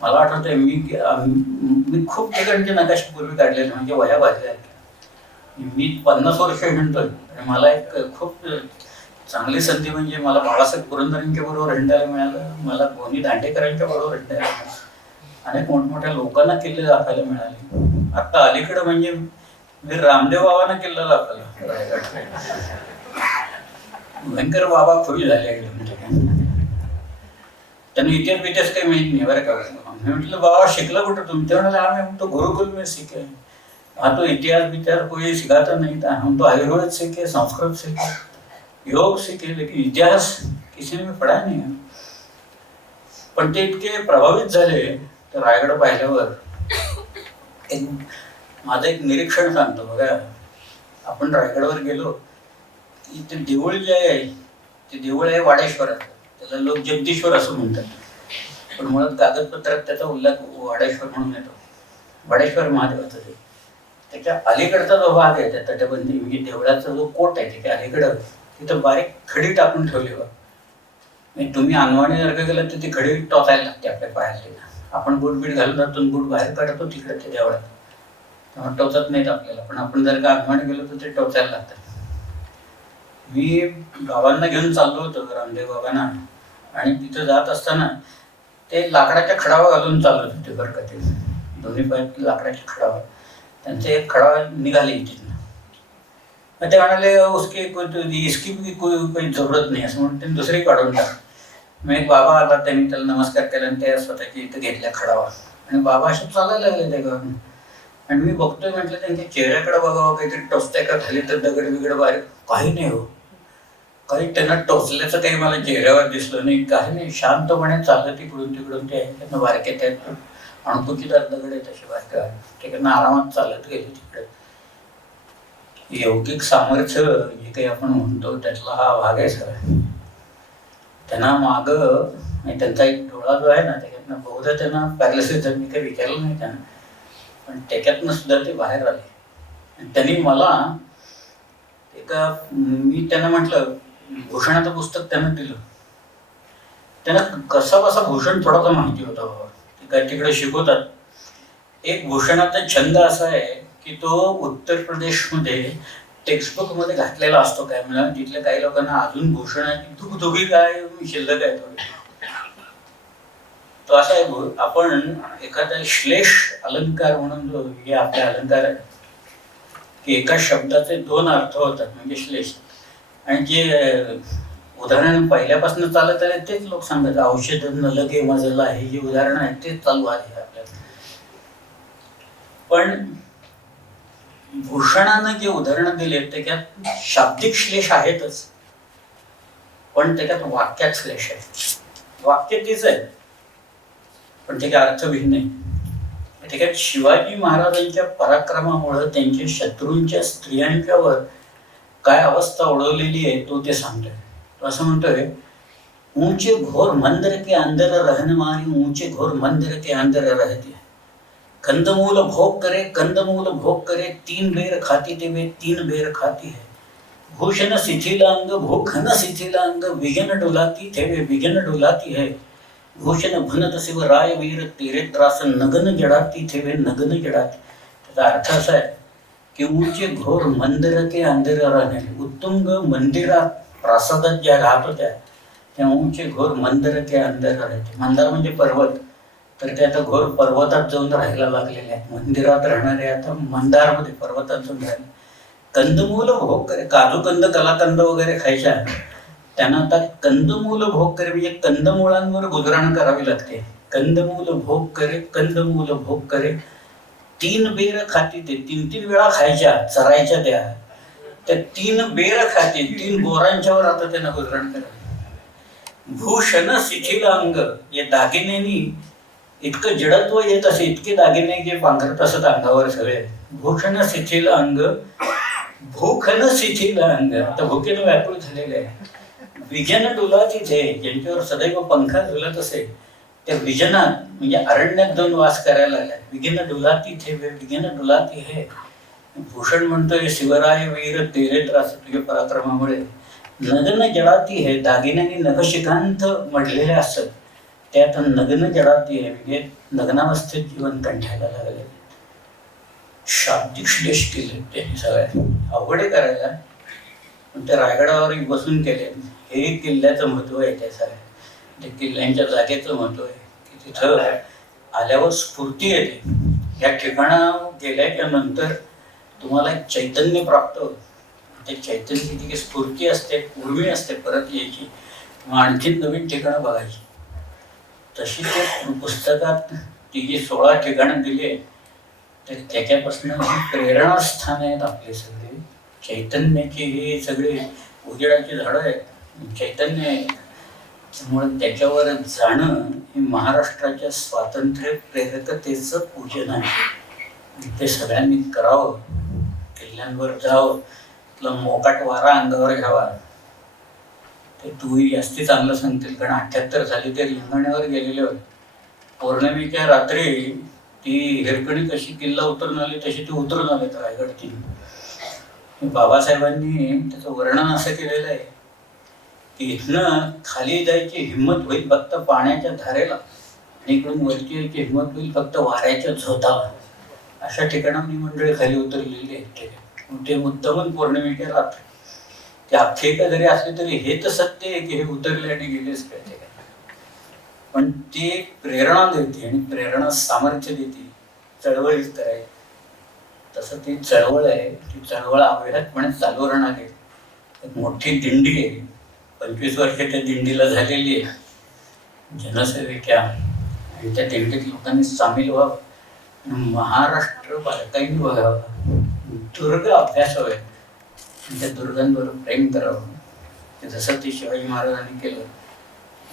मला आठवतंय मी खूप ठिकाणचे नकाशे पूर्वी काढलेले, म्हणजे वया भाजल्या. मी 50 वर्ष हिंडतोय, आणि मला एक खूप चांगली संधी म्हणजे मला बाळासाहेब पुरंदरेंच्या बरोबर हिंडायला मिळालं, मला गोनी दांडेकरांच्या बरोबर हिंडायला मिळालं, अनेक मोठमोठ्या लोकांना किल्ले दाखवायला मिळाले. आता अलीकडं म्हणजे मी रामदेव बाबांना किल्ला दाखवला रायगड. भयंकर बाबा खुरी झाले एकदम. त्यांना इतिहास काही माहित नाही बरं का. मी म्हटलं बाबा शिकला कुठं तुम्ही? ते म्हणाले आम्ही हम तो गुरुकुल में सीखे, हाँ तो इतिहास कोई सिखाता नहीं था, हम तो आयुर्वेद सीखे, संस्कृत सीखे, योग सीखे, लेकिन इतिहास किसी ने पढ़ा नहीं है. पण ते इतके प्रभावित झाले तर रायगड पाहिल्यावर माझं एक निरीक्षण सांगतो बघा. आपण रायगडवर गेलो की ते देऊळ जे आहे ते देऊळ आहे वाडेश्वरात. त्याला लोक जगदीश्वर असं म्हणतात, पण मुळात कागदपत्रात त्याचा उल्लेख वाडेश्वर म्हणून येतो. वाडेश्वर महादेवाचं ते. त्याच्या अलीकडचा जो भाग आहे त्या तटबंदी म्हणजे देवळाचा जो कोट आहे त्याच्या अलीकडं तिथं बारीक खडी टाकून ठेवली बघ. म्हणजे तुम्ही अनवाणी जर का गेलं तर ती खडी टोचायला लागते आपल्या पायाला. आपण बूट बीट घालून जातो, बूट बाहेर काढतो तिकडे ते देवळात, तेव्हा टोचत नाहीत आपल्याला. पण आपण जर का अनवाणी गेलो तर ते टोचायला लागतात. मी बाबांना घेऊन चाललो होतो, रामदेव बाबांना, आणि तिथं जात असताना ते लाकडाच्या खडावा घालून चालत होते बरं का. ते दोन्ही पायात लाकडाच्या खडावा, त्यांचे एक खडावा निघाले तिथनं. मग ते म्हणाले उसकी इसकी भी कोई जरूरत नाही असं म्हणून त्यांनी दुसरी काढून टाक. मग एक बाबा आला, त्यांनी त्याला नमस्कार केला आणि त्या स्वतःची इथं घेतल्या खडावा, आणि बाबा असे चालायला लागले त्या गावात. आणि मी बघतोय म्हटलं त्यांच्या चेहऱ्याकडे बघावं, काहीतरी टोचताय का खाली तर दगड बिगड बाहेर. काही नाही हो, काही त्यांना टोचल्याचं काही मला चेहऱ्यावर दिसलं नाही, काही नाही. शांतपणे चालत इकडून तिकडून ते त्यांना बारक्यात आहेत, अणकुचीदार दगड आहे तसे बारक्या, तिकडनं आरामात चालत गेले तिकडे. यौगिक सामर्थ्य जे काही आपण म्हणतो त्यातला हा भाग आहे सगळा. त्यांना मागं त्यांचा एक डोळा जो आहे ना त्याच्यातनं बहुधा त्यांना पॅरालिसिस मी काही विचारलं नाही त्यांना, पण त्याच्यातनं सुद्धा ते बाहेर आले. आणि त्यांनी मला मी त्यांना म्हटलं भूषणाचं पुस्तक त्यांना दिलं. त्यांना कसा बसा भूषण थोडासा माहिती होता बाबा, ते काय तिकडे शिकवतात. एक भूषणाचा छंद असा आहे की तो उत्तर प्रदेशमध्ये टेक्स्टबुकमध्ये घातलेला असतो. काय म्हणा तिथल्या काही लोकांना अजून भूषणाची दुगदुगी काय शिल्लक आहे थोडी. तो असा आहे आपण एखादा श्लेष अलंकार म्हणून जो हे आपले अलंकार आहे की एका शब्दाचे दोन अर्थ होतात म्हणजे श्लेष. आणि जे उदाहरण पहिल्यापासून चालत आले तेच लोक सांगतात. औषध न लगे मजला हे जे उदाहरण आहे तेच चालू आहे आपल्याला. पण भूषणानं जे उदाहरणं दिले त्याच्यात शाब्दिक श्लेष आहेतच, पण त्याच्यात वाक्यात श्लेष आहे. वाक्य तीच आहे पण त्याचा अर्थ भिन्न आहे. त्याच्यात शिवाजी महाराजांच्या पराक्रमामुळं त्यांच्या शत्रूंच्या स्त्रियांच्यावर काय अवस्था ओढवलेली आहे तो ते सांगतोय. तो असं म्हणतोय, ऊंचे घोर मंदिर के अंदर रहने मारी ऊंचे घोर मंदिर के अंदर रहते. कंदमूल भोग करे 3 बेर खाती ते वे 3 बेर खाती है. भूषण शिथिलांग भूखन शिथिलांग विघन डुलाती थे वे विघन डुलाती है. भूषण भनत शिव राय वीर तेरे त्रास नगन जड़ाती थे वे नगन जड़ाती. त्याचा अर्थ असा आहे की ऊंचे घोर मंदिर के अंदर रहणे, उत्तुंग मंदिरात प्रासादात ज्या राहत होत्या त्या ऊंचे घोर मंदिर के अंदर राहते. मंदार म्हणजे पर्वत, तर त्या आता घोर पर्वतात जाऊन राहायला लागलेले आहेत. मंदिरात राहणारे आता मंदारमध्ये पर्वतात जाऊन राहिले. कंदमूल भोग करे, काजू कंद कलाकंद वगैरे खायच्या, त्यांना आता कंदमूल भोग करे म्हणजे कंदमुळांवर गुजराण करावी लागते. कंदमूल भोग करे 3 बेर खाती ते 3 वेळा खायच्या चरायच्या त्या 3 बेर खाती 3 बोरांच्यावर आता त्यांना गुजराण करावं. भूषण शिथिल अंग, या दागिन्यांनी इतकं जडत्व येत असे, इतके दागिने जे पांघरत असत अंगावर सगळे. भूषण शिथिल अंग भूखन शिथिल अंग, आता भूकेनं व्याकुळ झालेले आहे. विजन डुलाती थे, ज्यांच्यावर सदैव पंखा डुलत असे त्या विजनात म्हणजे अरण्यात जाऊन वास करायला लागला. विघ्न डुलाती थे वे विघ्न डुलाती है. भूषण म्हणतोय शिवराय वीर तेरे त्रास तुझ्या पराक्रमामुळे नगन जडाती है. दागिन्यांनी नखशिखांत मढलेले असत त्यात नग्न जडाती आहे म्हणजे नग्नावस्थेत जीवन कंठायला लागले. शाब्दिक श्लेष केले त्यांनी सगळ्या अवघडे करायला, पण ते रायगडावर बसून केले. हे किल्ल्याचं महत्व आहे त्या सगळ्या, त्या किल्ल्यांच्या जागेचं महत्व आहे की तिथं आल्यावर स्फूर्ती येते. या ठिकाणा गेल्याच्या नंतर तुम्हाला एक चैतन्य प्राप्त होतं. त्या चैतन्याची जी स्फूर्ती असते, उर्मी असते परत यायची, मग आणखीन नवीन ठिकाणं बघायची. तशी त्या पुस्तकात ती जी 16 ठिकाणं दिली आहे तर त्याच्यापासून प्रेरणास्थान आहेत आपले सगळे. चैतन्याची हे सगळे उजेडाची झाडं आहेत, चैतन्य आहे. त्यामुळे त्याच्यावर जाणं हे महाराष्ट्राच्या स्वातंत्र्य प्रेरकतेचं पूजन आहे. ते सगळ्यांनी करावं, किल्ल्यांवर जावं, आपला मोकाट वारा अंगावर घ्यावा. ते तूही जास्ती चांगलं सांगतील, कारण 78 झाली ते रिंगणावर गेलेले होते. पौर्णिमेच्या रात्री ती हिरकणी कशी किल्ला उतरून आली तशी ती उतरून आले रायगडची. बाबासाहेबांनी त्याचं वर्णन असं केलेलं आहे की इथनं खाली जायची हिंमत होईल फक्त पाण्याच्या धारेला, आणि इकडून वरती यायची हिंमत होईल फक्त वाऱ्याच्या झोताला. अशा ठिकाणांनी मंडळी खाली उतरलेली आहेत. ते मुद्दामून पौर्णिमेच्या रात्री ते आख्यायिका जरी असली तरी हे तर सत्य आहे की हे उतरले आणि गेलेच काय. पण ती प्रेरणा देते आणि प्रेरणा सामर्थ्य देते चळवळीत करायची. तसं ती चळवळ आहे, ती चळवळ अविरतपणे चालू राहणार आहे. एक मोठी दिंडी आहे, 25 वर्ष त्या दिंडीला झालेली आहे जनसेवेच्या, आणि त्या दिंडीत लोकांनी सामील व्हावं, महाराष्ट्र बारकाईने बघावं, दुर्ग अभ्यासावे, त्या दुर्गांवर प्रेम करावं. जसं ते शिवाजी महाराजांनी केलं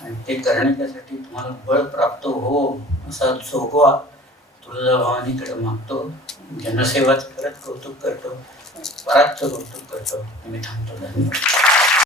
आणि ते करण्याच्यासाठी तुम्हाला बळ प्राप्त हो असा जोगवा तुळजाभवानीकडे मागतो. जनसेवाच करत कौतुक करतो. पराक्त कौतुक करतो. मी थांबतो. धन्यवाद.